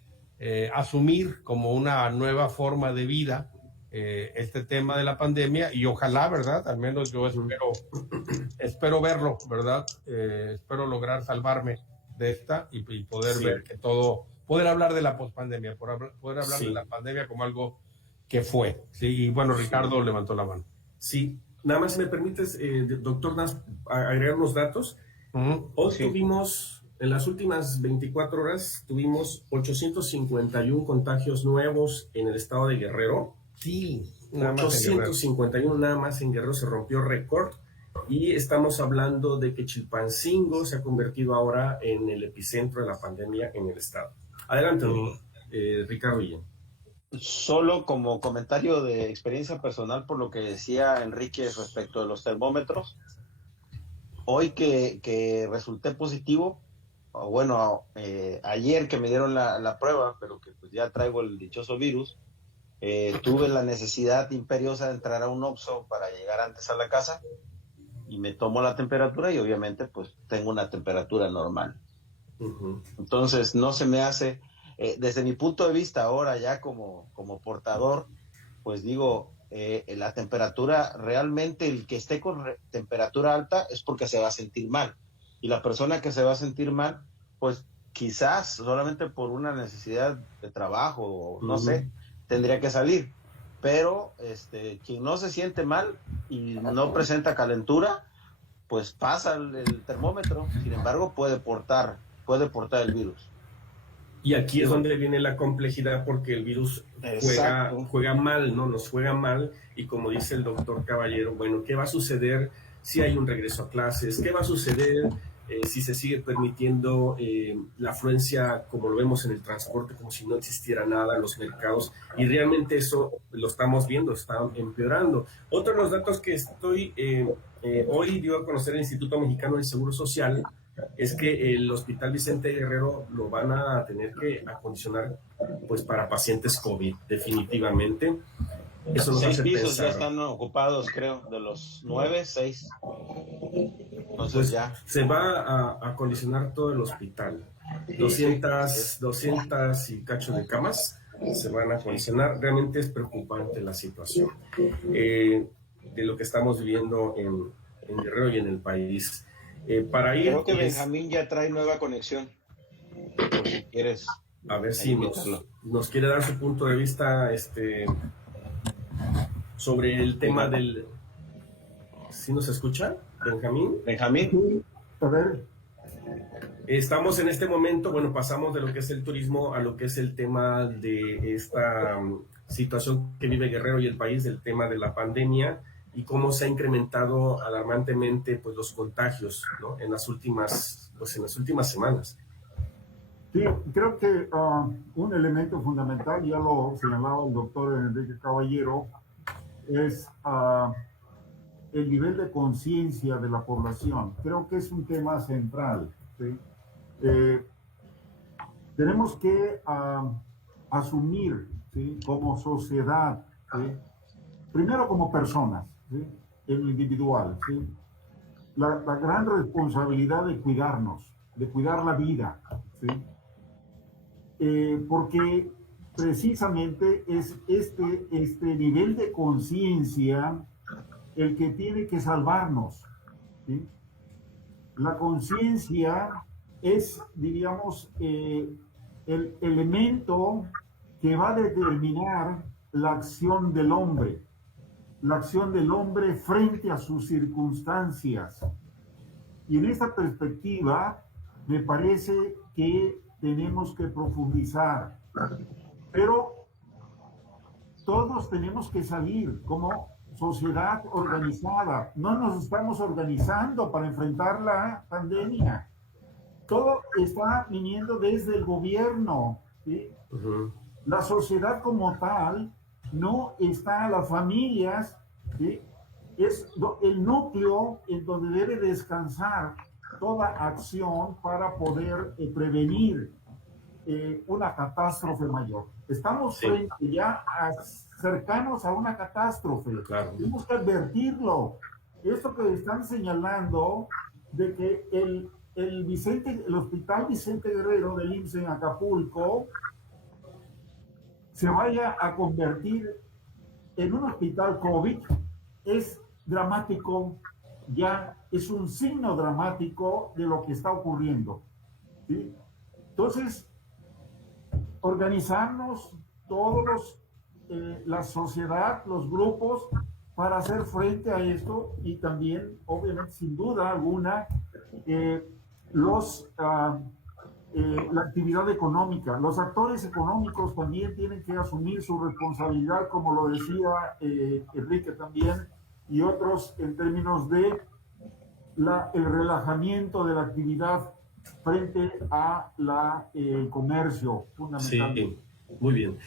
asumir como una nueva forma de vida este tema de la pandemia, y ojalá, ¿verdad? Al menos yo espero verlo, ¿verdad? Espero lograr salvarme de esta y poder ver que poder hablar de la pospandemia, poder hablar de la pandemia como algo que fue. Sí, y bueno, Ricardo levantó la mano. Sí, nada más si me permites, doctor Nas, agregar unos datos. Hoy tuvimos, en las últimas 24 horas, tuvimos 851 contagios nuevos en el estado de Guerrero. Sí, 851 nada más en Guerrero, se rompió récord, y estamos hablando de que Chilpancingo se ha convertido ahora en el epicentro de la pandemia en el estado. Adelante, Ricardo Guillén. Solo como comentario de experiencia personal, por lo que decía Enrique respecto de los termómetros, hoy que resulté positivo, bueno, ayer que me dieron la prueba, pero que pues ya traigo el dichoso virus, tuve la necesidad imperiosa de entrar a un Oxxo para llegar antes a la casa, y me tomo la temperatura y obviamente pues tengo una temperatura normal. Entonces no se me hace, desde mi punto de vista ahora ya como portador, pues digo, la temperatura, realmente el que esté con temperatura alta es porque se va a sentir mal, y la persona que se va a sentir mal, pues quizás solamente por una necesidad de trabajo, o no sé, tendría que salir. Pero quien no se siente mal y no presenta calentura, pues pasa el termómetro. Sin embargo, puede portar el virus. Y aquí es donde viene la complejidad, porque el virus juega mal, ¿no? Nos juega mal, y como dice el doctor Caballero, bueno, ¿qué va a suceder si hay un regreso a clases? ¿Qué va a suceder si se sigue permitiendo la afluencia, como lo vemos en el transporte, como si no existiera nada en los mercados? Y realmente eso lo estamos viendo, está empeorando. Otro de los datos que hoy dio a conocer el Instituto Mexicano del Seguro Social es que el Hospital Vicente Guerrero lo van a tener que acondicionar pues para pacientes COVID, definitivamente. Eso nos 6 hace pisos pensar. ya están ocupados, creo, de los 9, 6. Entonces pues ya se va a acondicionar todo el hospital. 200 y cacho de camas se van a acondicionar. Realmente es preocupante la situación de lo que estamos viviendo en Guerrero y en el país. Para ir, creo que Benjamín ya trae nueva conexión, por si quieres. A ver si nos quiere dar su punto de vista sobre el tema del... ¿Sí nos escucha, Benjamín? Benjamín. A ver. Estamos en este momento, bueno, pasamos de lo que es el turismo a lo que es el tema de esta situación que vive Guerrero y el país, del tema de la pandemia, y cómo se ha incrementado alarmantemente pues los contagios, ¿no? en las últimas semanas. Sí, creo que un elemento fundamental, ya lo señalaba el doctor Enrique Caballero, es el nivel de conciencia de la población. Creo que es un tema central, ¿sí? Tenemos que asumir, ¿sí?, como sociedad, ¿sí?, primero como personas, ¿sí?, en lo individual, ¿sí?, la gran responsabilidad de cuidarnos, de cuidar la vida, ¿sí?, porque precisamente es este nivel de conciencia el que tiene que salvarnos, ¿sí? La conciencia es, diríamos, el elemento que va a determinar la acción del hombre frente a sus circunstancias. Y en esta perspectiva, me parece que tenemos que profundizar, pero todos tenemos que salir como sociedad organizada. No nos estamos organizando para enfrentar la pandemia. Todo está viniendo desde el gobierno, ¿sí? La sociedad como tal no está, las familias, ¿sí?, es el núcleo en donde debe descansar toda acción para poder prevenir una catástrofe mayor. Estamos frente ya cercanos a una catástrofe. Claro. Tenemos que advertirlo. Esto que están señalando de que el Hospital Vicente Guerrero del IMSS en Acapulco se vaya a convertir en un hospital COVID es dramático, ya es un signo dramático de lo que está ocurriendo, ¿sí? Entonces, organizarnos todos, la sociedad, los grupos, para hacer frente a esto, y también, obviamente, sin duda alguna, la actividad económica. Los actores económicos también tienen que asumir su responsabilidad, como lo decía Enrique también, y otros, en términos de el relajamiento de la actividad frente a el comercio, fundamentalmente. Sí, muy bien.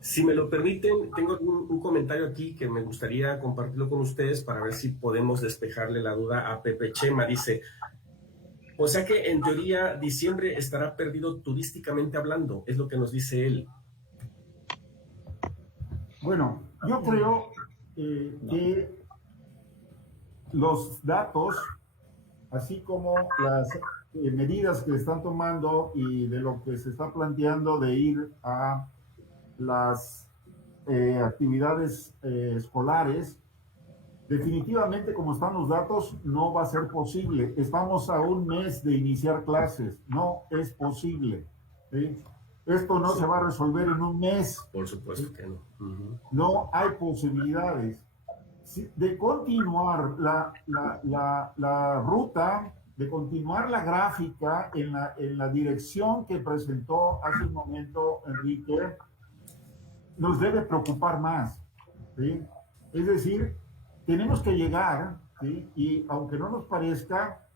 Si me lo permiten, tengo un comentario aquí que me gustaría compartirlo con ustedes para ver si podemos despejarle la duda a Pepe Chema. Dice, o sea que en teoría diciembre estará perdido turísticamente hablando, es lo que nos dice él. Bueno, yo creo que los datos, así como las medidas que están tomando y de lo que se está planteando de ir a las actividades escolares, Definitivamente, como están los datos, no va a ser posible. Estamos a un mes de iniciar clases. No es posible. ¿Sí? Esto no se va a resolver en un mes. Por supuesto que no. No hay posibilidades de continuar la ruta, de continuar la gráfica en la dirección que presentó hace un momento Enrique. Nos debe preocupar más. ¿Sí? Es decir, tenemos que llegar, ¿sí? Y aunque no nos parezca,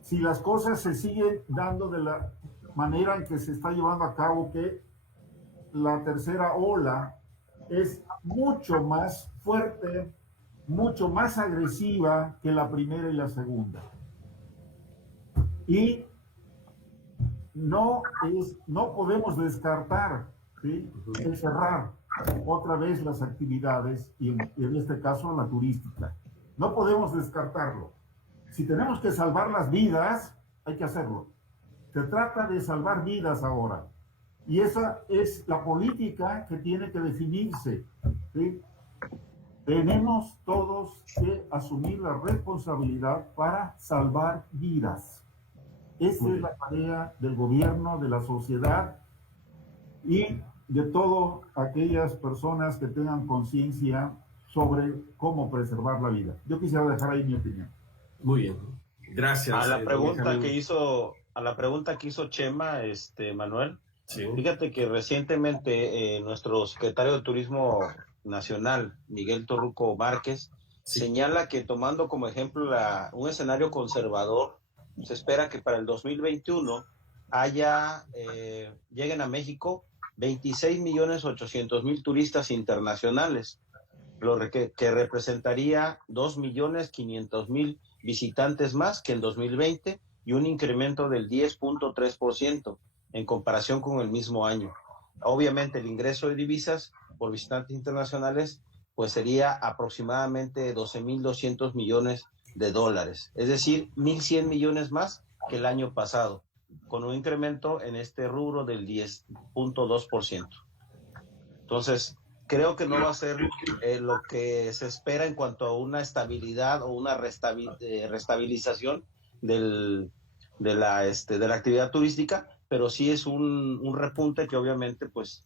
si las cosas se siguen dando de la manera en que se está llevando a cabo, que la tercera ola es mucho más fuerte, mucho más agresiva que la primera y la segunda. Y no podemos descartar, ¿sí?, el cerrar otra vez las actividades, y en este caso la turística. No podemos descartarlo. Si tenemos que salvar las vidas, hay que hacerlo. Se trata de salvar vidas ahora. Y esa es la política que tiene que definirse, ¿sí? Tenemos todos que asumir la responsabilidad para salvar vidas. Esa es la tarea del gobierno, de la sociedad y de todas aquellas personas que tengan conciencia sobre cómo preservar la vida. Yo quisiera dejar ahí mi opinión. Muy bien, gracias. A la pregunta que hizo Chema, Manuel, sí. Fíjate que recientemente nuestro secretario de Turismo Nacional, Miguel Torruco Márquez, sí, señala que, tomando como ejemplo un escenario conservador, se espera que para el 2021 lleguen a México 26.800.000 turistas internacionales, lo que representaría 2.500.000 visitantes más que en 2020 y un incremento del 10.3% en comparación con el mismo año. Obviamente el ingreso de divisas por visitantes internacionales pues sería aproximadamente 12.200 millones de dólares, es decir, 1.100 millones más que el año pasado, con un incremento en este rubro del 10.2%. Entonces, creo que no va a ser lo que se espera en cuanto a una estabilidad o una restabilización de la actividad turística, pero sí es un repunte que obviamente pues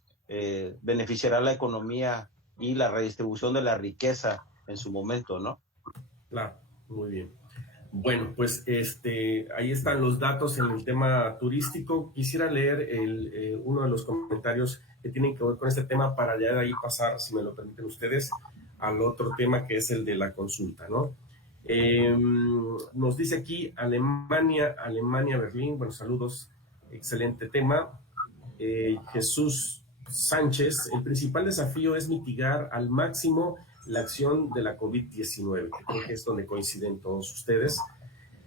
beneficiará la economía y la redistribución de la riqueza en su momento, ¿no? Claro, muy bien. Bueno, pues ahí están los datos en el tema turístico. Quisiera leer uno de los comentarios que tienen que ver con este tema para ya de ahí pasar, si me lo permiten ustedes, al otro tema que es el de la consulta, ¿no? Nos dice aquí Alemania, Berlín. Bueno, saludos, excelente tema. Jesús Sánchez, el principal desafío es mitigar al máximo la acción de la COVID-19, que creo que es donde coinciden todos ustedes.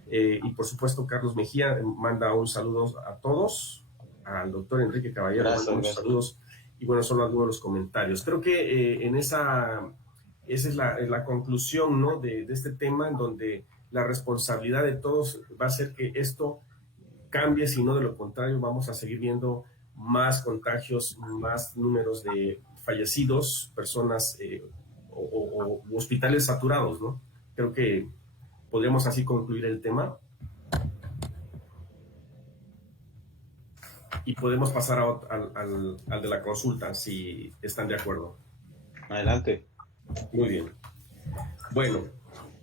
Y por supuesto, Carlos Mejía manda un saludo a todos, al doctor Enrique Caballero, manda muchos saludos, y bueno, son algunos de los comentarios. Creo que esa es la conclusión, ¿no?, de este tema, en donde la responsabilidad de todos va a ser que esto cambie, si no de lo contrario vamos a seguir viendo más contagios, más números de fallecidos, personas o hospitales saturados, ¿no? Creo que podríamos así concluir el tema y podemos pasar al de la consulta, si están de acuerdo. Adelante. Muy bien. Bueno,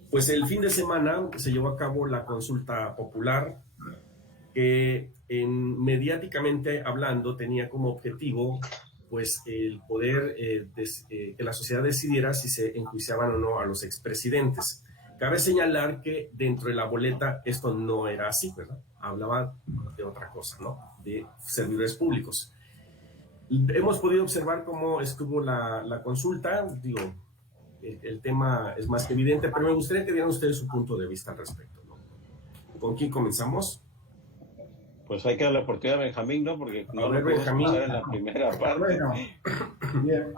pues el fin de semana se llevó a cabo la consulta popular, que mediáticamente hablando tenía como objetivo pues el poder que la sociedad decidiera si se enjuiciaban o no a los expresidentes. Cabe señalar que dentro de la boleta esto no era así, ¿verdad? Hablaba de otra cosa, ¿no? De servidores públicos. Hemos podido observar cómo estuvo la consulta. Digo, el tema es más que evidente, pero me gustaría que dieran ustedes su punto de vista al respecto, ¿no? ¿Con quién comenzamos? Pues hay que darle la oportunidad a Benjamín, ¿no? Porque no lo podemos escuchar en la primera parte. Bueno, bien.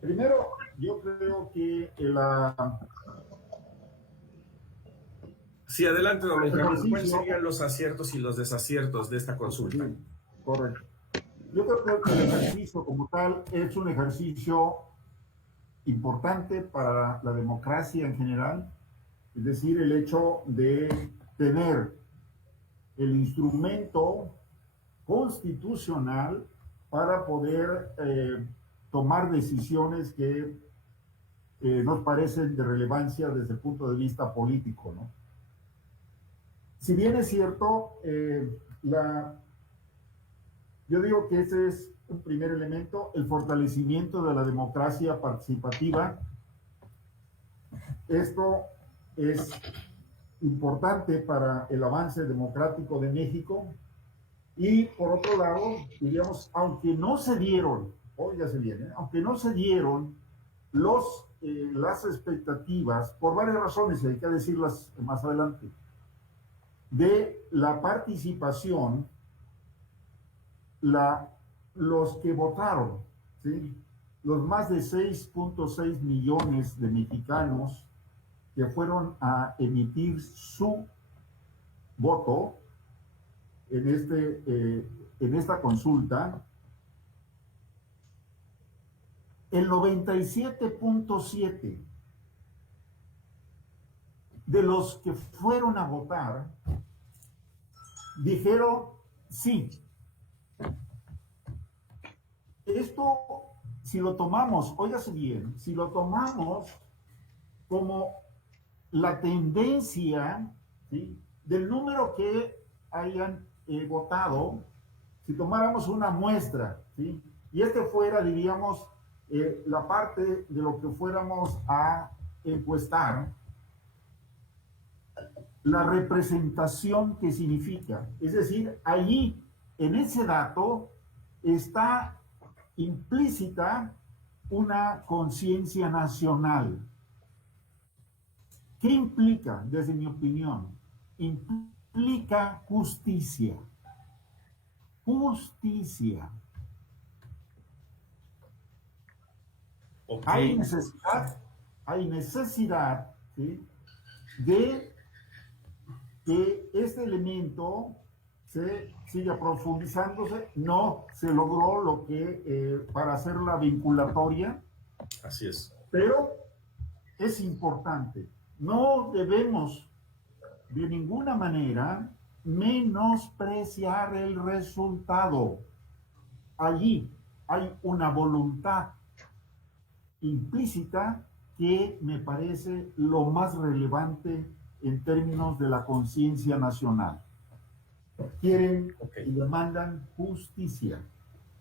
Primero, yo creo que Sí, adelante, don Benjamín. ¿Cuáles serían los aciertos y los desaciertos de esta consulta? Sí, correcto. Yo creo que el ejercicio como tal es un ejercicio importante para la democracia en general, es decir, el hecho de tener el instrumento constitucional para poder tomar decisiones que nos parecen de relevancia desde el punto de vista político, ¿no? Si bien es cierto, yo digo que ese es un primer elemento, el fortalecimiento de la democracia participativa. Esto es importante para el avance democrático de México. Y por otro lado, diríamos, aunque no se dieron, óigase bien, aunque no se dieron las expectativas, por varias razones, y hay que decirlas más adelante, de la participación, los que votaron, ¿sí? Los más de 6.6 millones de mexicanos que fueron a emitir su voto en esta consulta, el 97.7 de los que fueron a votar dijeron sí. Esto, si lo tomamos, óigase bien, si lo tomamos como la tendencia, ¿sí?, del número que hayan votado, si tomáramos una muestra, ¿sí?, y fuera, diríamos, la parte de lo que fuéramos a encuestar, la representación que significa. Es decir, allí, en ese dato, está implícita una conciencia nacional. ¿Qué implica, desde mi opinión? Implica justicia. Justicia. Okay. Hay necesidad, ¿sí?, de que este elemento se siga profundizándose. No se logró lo que para hacerla vinculatoria. Así es. Pero es importante. No debemos de ninguna manera menospreciar el resultado. Allí hay una voluntad implícita que me parece lo más relevante en términos de la conciencia nacional. Quieren y demandan justicia.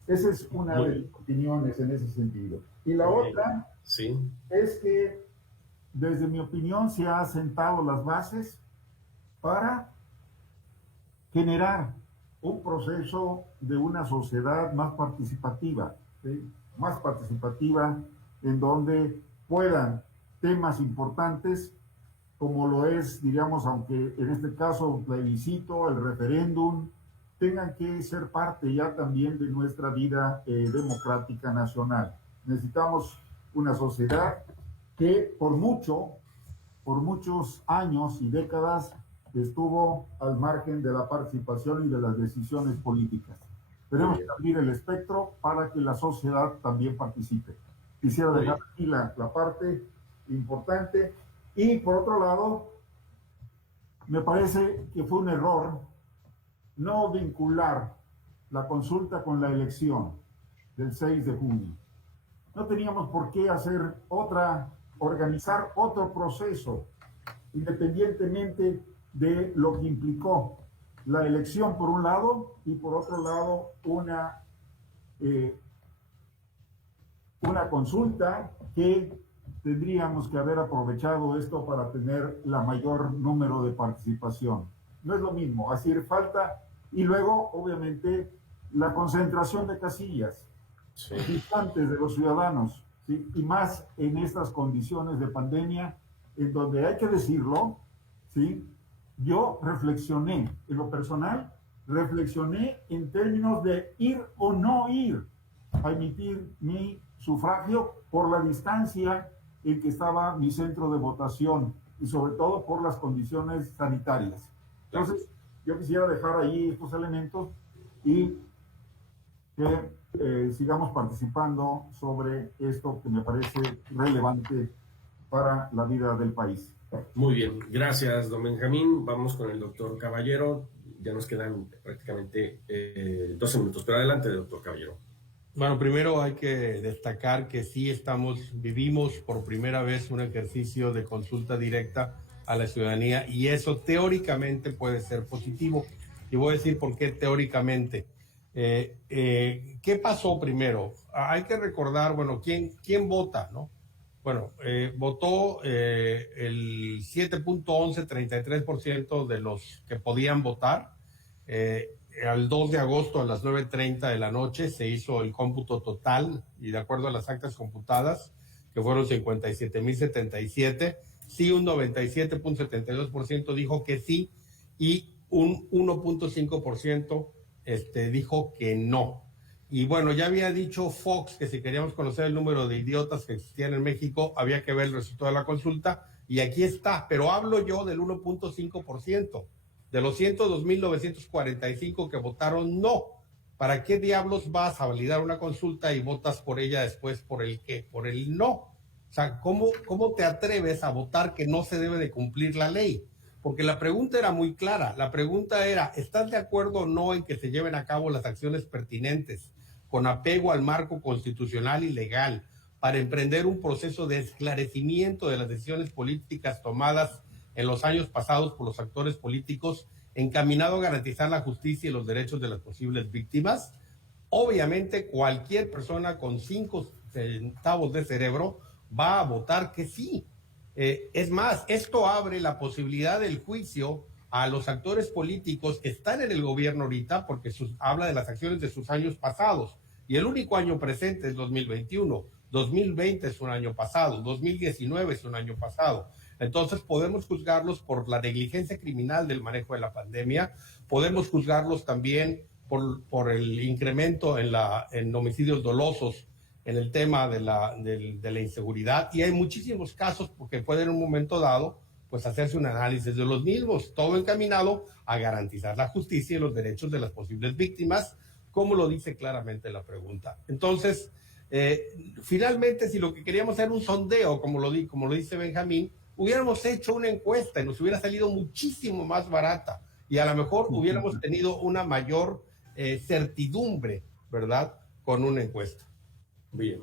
Esa es una de mis opiniones en ese sentido. Y la otra es que, desde mi opinión, se han sentado las bases para generar un proceso de una sociedad más participativa, ¿sí?, más participativa, en donde puedan temas importantes, como lo es, diríamos, aunque en este caso el plebiscito, el referéndum, tengan que ser parte ya también de nuestra vida democrática nacional. Necesitamos una sociedad que por muchos años y décadas estuvo al margen de la participación y de las decisiones políticas. Tenemos que abrir el espectro para que la sociedad también participe. Quisiera dejar aquí la parte importante. Y por otro lado, me parece que fue un error no vincular la consulta con la elección del 6 de junio. No teníamos por qué organizar otro proceso, independientemente de lo que implicó la elección por un lado y por otro lado una consulta que tendríamos que haber aprovechado esto para tener la mayor número de participación. No es lo mismo, hacer falta, y luego, obviamente, la concentración de casillas distantes de los ciudadanos, ¿sí?, y más en estas condiciones de pandemia, en donde hay que decirlo, ¿sí?, yo reflexioné, en lo personal, reflexioné en términos de ir o no ir a emitir mi sufragio por la distancia en que estaba mi centro de votación y sobre todo por las condiciones sanitarias. Entonces, yo quisiera dejar ahí estos elementos y que sigamos participando sobre esto que me parece relevante para la vida del país. Muy bien, gracias, don Benjamín. Vamos con el doctor Caballero. Ya nos quedan prácticamente 12 minutos, pero adelante, doctor Caballero. Bueno, primero hay que destacar que sí vivimos por primera vez un ejercicio de consulta directa a la ciudadanía y eso teóricamente puede ser positivo. Y voy a decir por qué teóricamente. ¿Qué pasó primero? Hay que recordar, bueno, ¿quién vota, no? Bueno, votó el 7.1133% de los que podían votar. Al 2 de agosto a las 9:30 de la noche se hizo el cómputo total y de acuerdo a las actas computadas, que fueron 57,077, sí un 97.72% dijo que sí y un 1.5% dijo que no. Y bueno, ya había dicho Fox que si queríamos conocer el número de idiotas que existían en México, había que ver el resultado de la consulta, y aquí está, pero hablo yo del 1.5%, de los 102,945 que votaron no. ¿Para qué diablos vas a validar una consulta y votas por ella después por el qué? Por el no. O sea, ¿cómo te atreves a votar que no se debe de cumplir la ley? Porque la pregunta era muy clara. La pregunta era, ¿estás de acuerdo o no en que se lleven a cabo las acciones pertinentes con apego al marco constitucional y legal para emprender un proceso de esclarecimiento de las decisiones políticas tomadas en los años pasados por los actores políticos encaminado a garantizar la justicia y los derechos de las posibles víctimas? Obviamente cualquier persona con 5 centavos de cerebro va a votar que sí. Es más, esto abre la posibilidad del juicio a los actores políticos que están en el gobierno ahorita, porque habla de las acciones de sus años pasados. Y el único año presente es 2021. 2020 es un año pasado. 2019 es un año pasado. Entonces podemos juzgarlos por la negligencia criminal del manejo de la pandemia. Podemos juzgarlos también por el incremento en homicidios dolosos, en el tema de la inseguridad, y hay muchísimos casos porque puede en un momento dado pues hacerse un análisis de los mismos, todo encaminado a garantizar la justicia y los derechos de las posibles víctimas, como lo dice claramente la pregunta. Entonces, finalmente, si lo que queríamos era un sondeo, como lo dice Benjamín, hubiéramos hecho una encuesta y nos hubiera salido muchísimo más barata y a lo mejor hubiéramos tenido una mayor certidumbre, ¿verdad?, con una encuesta. Bien.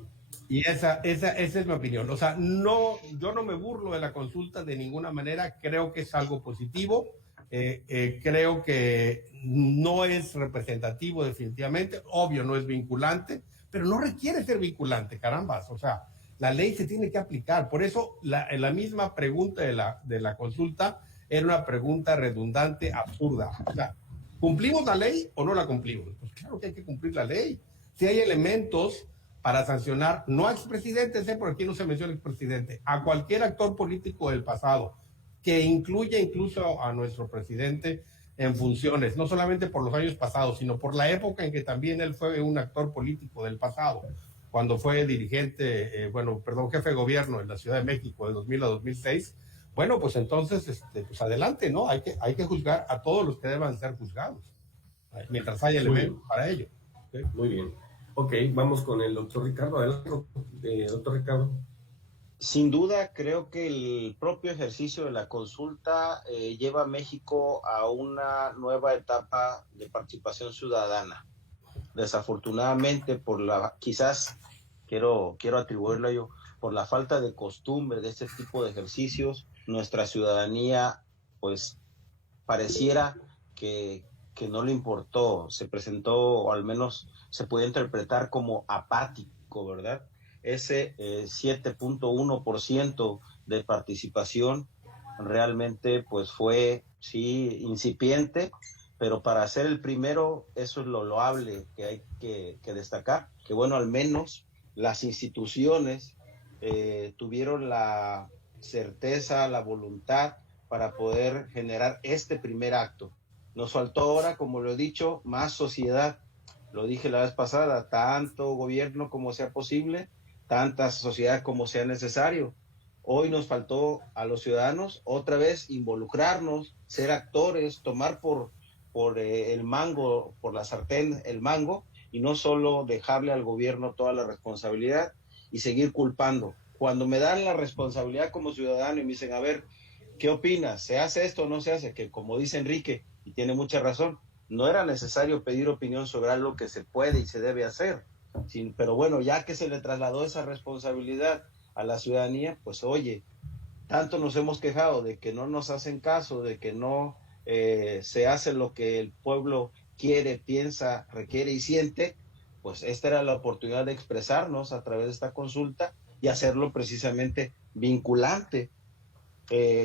Y esa es mi opinión. O sea, yo no me burlo de la consulta de ninguna manera. Creo que es algo positivo. Creo que no es representativo definitivamente. Obvio, no es vinculante, pero no requiere ser vinculante, carambas. O sea, la ley se tiene que aplicar. Por eso la misma pregunta de la consulta era una pregunta redundante, absurda. O sea, ¿cumplimos la ley o no la cumplimos? Pues claro que hay que cumplir la ley. Si hay elementos para sancionar, no a expresidentes, por aquí no se menciona expresidente, a cualquier actor político del pasado, que incluya incluso a nuestro presidente en funciones, no solamente por los años pasados, sino por la época en que también él fue un actor político del pasado, cuando fue dirigente, jefe de gobierno en la Ciudad de México de 2000 a 2006. Bueno, pues entonces, pues adelante, ¿no? Hay que juzgar a todos los que deban ser juzgados, mientras haya elementos para ello. ¿Okay? Muy bien. Ok, vamos con el doctor Ricardo. Adelante, doctor Ricardo. Sin duda, creo que el propio ejercicio de la consulta lleva a México a una nueva etapa de participación ciudadana. Desafortunadamente, quizás quiero atribuirlo yo, por la falta de costumbre de este tipo de ejercicios, nuestra ciudadanía, pues, pareciera que no le importó, se presentó, o al menos se puede interpretar como apático, ¿verdad? Ese 7.1% de participación realmente pues fue, sí, incipiente, pero para ser el primero, eso es lo loable que hay que destacar, que bueno, al menos las instituciones tuvieron la certeza, la voluntad para poder generar este primer acto. Nos faltó ahora, como lo he dicho, más sociedad. Lo dije la vez pasada, tanto gobierno como sea posible, tanta sociedad como sea necesario. Hoy nos faltó a los ciudadanos otra vez involucrarnos, ser actores, tomar por el mango, por la sartén el mango, y no solo dejarle al gobierno toda la responsabilidad y seguir culpando. Cuando me dan la responsabilidad como ciudadano y me dicen, a ver, ¿qué opinas? ¿Se hace esto o no se hace? Que como dice Enrique, y tiene mucha razón, no era necesario pedir opinión sobre algo que se puede y se debe hacer. Pero bueno, ya que se le trasladó esa responsabilidad a la ciudadanía, pues oye, tanto nos hemos quejado de que no nos hacen caso, de que no se hace lo que el pueblo quiere, piensa, requiere y siente, pues esta era la oportunidad de expresarnos a través de esta consulta y hacerlo precisamente vinculante.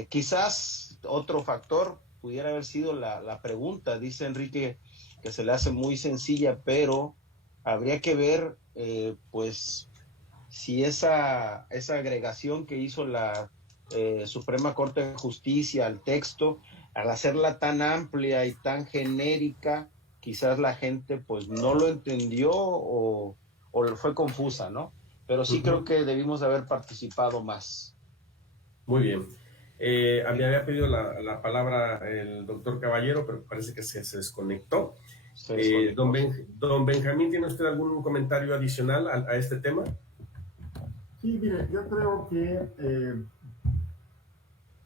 Quizás otro factor pudiera haber sido la pregunta. Dice Enrique que se le hace muy sencilla, pero habría que ver pues si esa agregación que hizo la Suprema Corte de Justicia al texto, al hacerla tan amplia y tan genérica, quizás la gente pues no lo entendió o fue confusa, ¿no? Pero sí creo que debimos haber participado más. Muy bien. Me había pedido la palabra el doctor Caballero, pero parece que se desconectó. Don Benjamín, ¿tiene usted algún comentario adicional a este tema? Sí, mire, yo creo que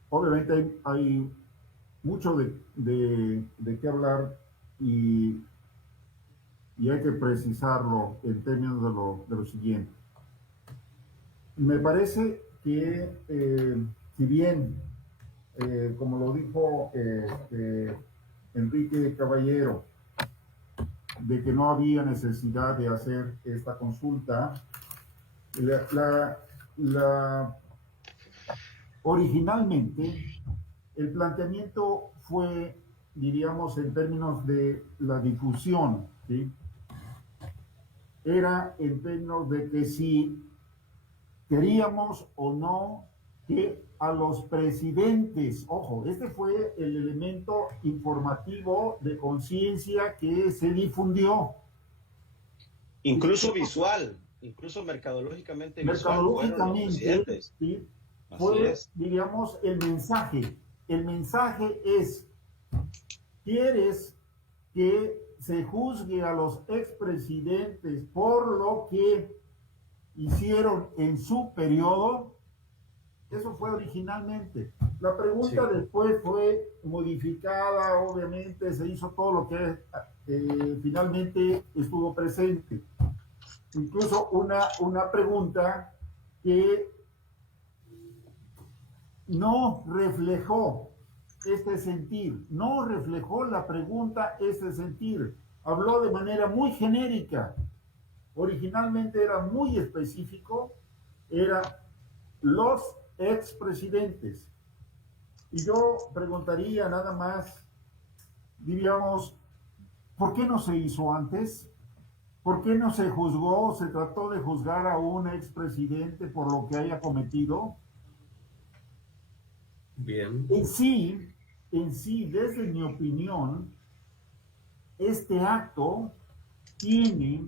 obviamente hay mucho de qué hablar y hay que precisarlo en términos de lo siguiente. Me parece que si bien, como lo dijo Enrique Caballero, de que no había necesidad de hacer esta consulta, originalmente el planteamiento fue, diríamos, en términos de la difusión, ¿sí? Era en términos de que si queríamos o no que a los presidentes, ojo, este fue el elemento informativo de conciencia que se difundió. Incluso visual, incluso mercadológicamente visual. Mercadológicamente, ¿sí? Fue, diríamos, el mensaje. El mensaje es, ¿quieres que se juzgue a los expresidentes por lo que hicieron en su periodo? Eso fue originalmente. La pregunta después fue modificada, obviamente, se hizo todo lo que finalmente estuvo presente. Incluso una pregunta que no reflejó este sentir, no reflejó la pregunta este sentir. Habló de manera muy genérica. Originalmente era muy específico, era los expresidentes. Y yo preguntaría nada más, diríamos, ¿por qué no se hizo antes? ¿Por qué no se juzgó, se trató de juzgar a un expresidente por lo que haya cometido? Bien. En sí, desde mi opinión, este acto tiene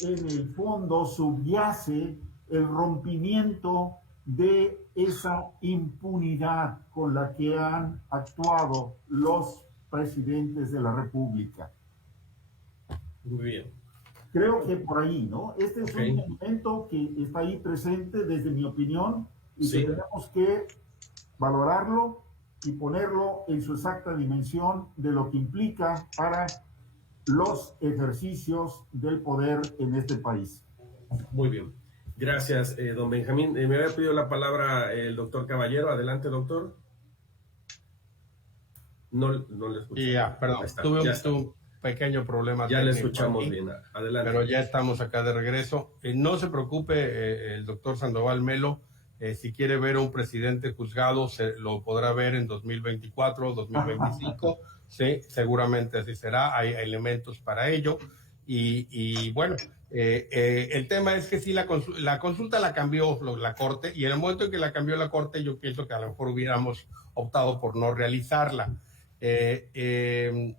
en el fondo, subyace el rompimiento de esa impunidad con la que han actuado los presidentes de la República. Muy bien. Creo que por ahí, ¿no? Este es un elemento que está ahí presente desde mi opinión y que tenemos que valorarlo y ponerlo en su exacta dimensión de lo que implica para los ejercicios del poder en este país. Muy bien. Gracias, don Benjamín. Me había pedido la palabra el doctor Caballero. Adelante, doctor. No le escuché. Ya, perdón. Tuve un pequeño problema. Ya le escuchamos bien. Adelante. Pero ya estamos acá de regreso. No se preocupe, el doctor Sandoval Melo. Si quiere ver a un presidente juzgado, lo podrá ver en 2024, 2025. Sí, seguramente así será. Hay elementos para ello. Y bueno, el tema es que sí, la consulta la cambió la Corte, y en el momento en que la cambió la Corte, yo pienso que a lo mejor hubiéramos optado por no realizarla. En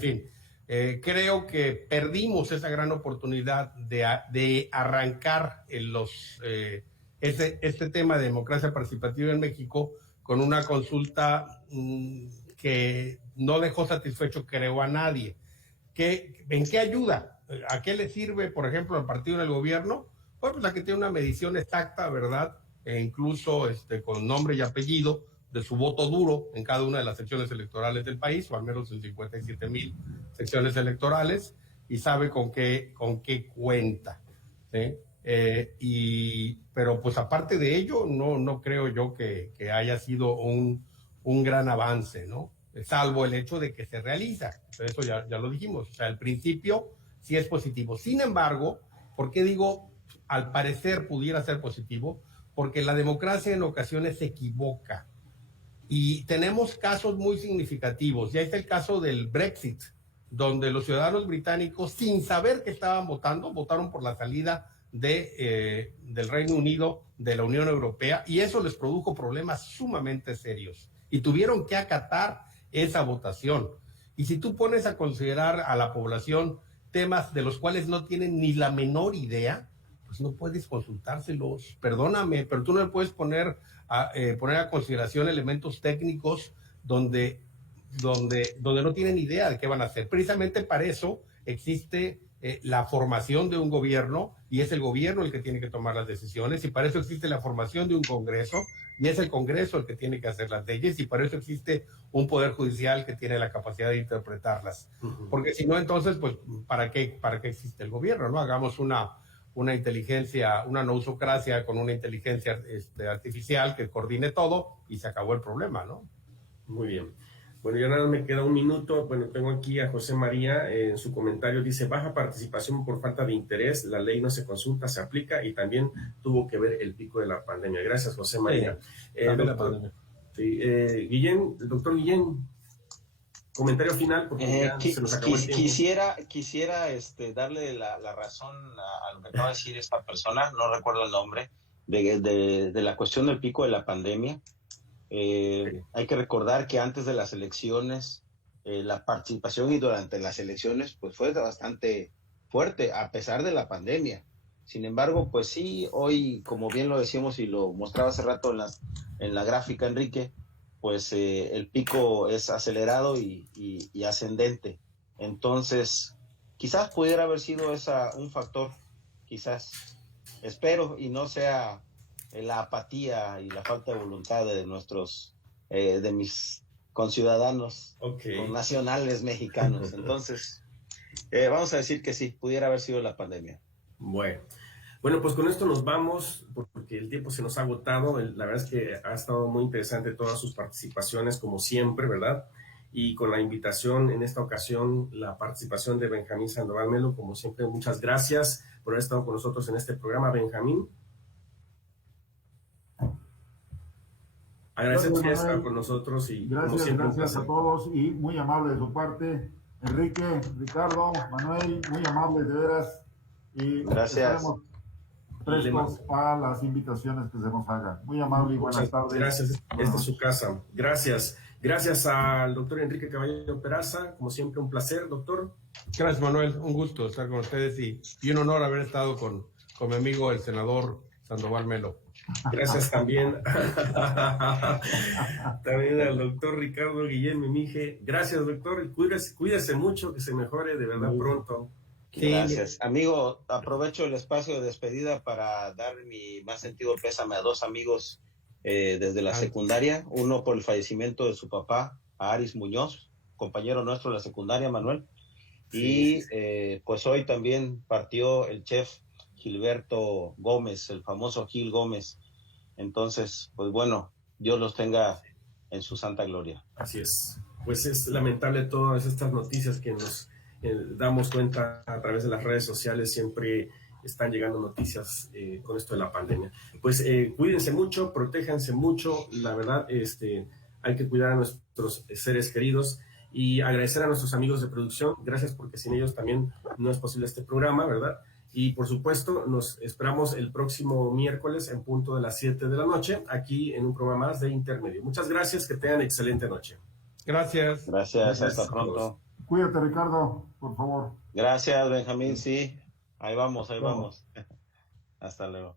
fin, creo que perdimos esa gran oportunidad de arrancar este tema de democracia participativa en México con una consulta que no dejó satisfecho, creo, a nadie. ¿En qué ayuda? ¿A qué le sirve, por ejemplo, al partido en el gobierno? Pues la que tiene una medición exacta, ¿verdad? E incluso con nombre y apellido de su voto duro en cada una de las secciones electorales del país, o al menos en 57,000 secciones electorales, y sabe con qué cuenta, ¿sí? Pero pues aparte de ello, no creo yo que haya sido un gran avance, ¿no? Salvo el hecho de que se realiza. Eso ya lo dijimos. O sea, el principio sí es positivo. Sin embargo, ¿por qué digo al parecer pudiera ser positivo? Porque la democracia en ocasiones se equivoca. Y tenemos casos muy significativos. Ya está el caso del Brexit, donde los ciudadanos británicos, sin saber que estaban votando, votaron por la salida del Reino Unido de la Unión Europea, y eso les produjo problemas sumamente serios. Y tuvieron que acatar esa votación. Y si tú pones a considerar a la población temas de los cuales no tienen ni la menor idea, pues no puedes consultárselos. Perdóname, pero tú no le puedes poner a consideración elementos técnicos donde no tienen idea de qué van a hacer. Precisamente para eso existe la formación de un gobierno, y es el gobierno el que tiene que tomar las decisiones, y para eso existe la formación de un Congreso, y es el Congreso el que tiene que hacer las leyes, y para eso existe un Poder Judicial que tiene la capacidad de interpretarlas. Porque si no, entonces, pues, ¿para qué existe el gobierno? ¿No? Hagamos una inteligencia, una nousocracia con una inteligencia artificial que coordine todo, y se acabó el problema, ¿no? Muy bien. Bueno, ya nada me queda un minuto. Bueno, tengo aquí a José María, en su comentario dice: baja participación por falta de interés, la ley no se consulta, se aplica, y también tuvo que ver el pico de la pandemia. Gracias, José María. Sí, doctor, Guillén, el doctor Guillén, comentario final, porque ya se nos acabó el tiempo. Quisiera darle la razón a lo que acaba de decir esta persona, no recuerdo el nombre, de la cuestión del pico de la pandemia. Hay que recordar que antes de las elecciones, la participación, y durante las elecciones, pues fue bastante fuerte, a pesar de la pandemia. Sin embargo, pues sí, hoy, como bien lo decíamos y lo mostraba hace rato en la gráfica, Enrique, pues el pico es acelerado y ascendente. Entonces, quizás pudiera haber sido un factor, quizás, espero, y no sea la apatía y la falta de voluntad de mis conciudadanos, nacionales mexicanos. Entonces, vamos a decir que sí, pudiera haber sido la pandemia. Bueno, pues con esto nos vamos, porque el tiempo se nos ha agotado. La verdad es que ha estado muy interesante todas sus participaciones, como siempre, ¿verdad? Y con la invitación en esta ocasión, la participación de Benjamín Sandoval Melo, como siempre, muchas gracias por haber estado con nosotros en este programa, Benjamín. Agradecemos que estar con nosotros, y gracias, como siempre, gracias a todos, y muy amable de su parte, Enrique, Ricardo, Manuel, muy amables de veras, y gracias. Prestos a las invitaciones que se nos hagan. Muy amable y buenas tardes. Gracias, esta es su casa. Gracias al doctor Enrique Caballero Peraza, como siempre un placer, doctor. Gracias, Manuel, un gusto estar con ustedes, y un honor haber estado con mi amigo el senador Sandoval Melo. Gracias también al doctor Ricardo Guillén Mimije. Gracias, doctor, y cuídese mucho, que se mejore de verdad pronto. Sí. Gracias. Amigo, aprovecho el espacio de despedida para dar mi más sentido pésame a dos amigos desde la secundaria. Uno por el fallecimiento de su papá, a Aris Muñoz, compañero nuestro de la secundaria, Manuel. Y pues hoy también partió el chef Gilberto Gómez, el famoso Gil Gómez. Entonces, pues bueno, Dios los tenga en su santa gloria. Así es. Pues es lamentable todas estas noticias que nos damos cuenta a través de las redes sociales. Siempre están llegando noticias con esto de la pandemia. Pues cuídense mucho, protéjanse mucho. La verdad, hay que cuidar a nuestros seres queridos, y agradecer a nuestros amigos de producción. Gracias, porque sin ellos también no es posible este programa, ¿verdad? Y por supuesto, nos esperamos el próximo miércoles en punto de las 7 de la noche, aquí en un programa más de Intermedio. Muchas gracias, que tengan excelente noche. Gracias. Gracias, hasta pronto. Cuídate, Ricardo, por favor. Gracias, Benjamín, sí. Ahí vamos. Hasta luego.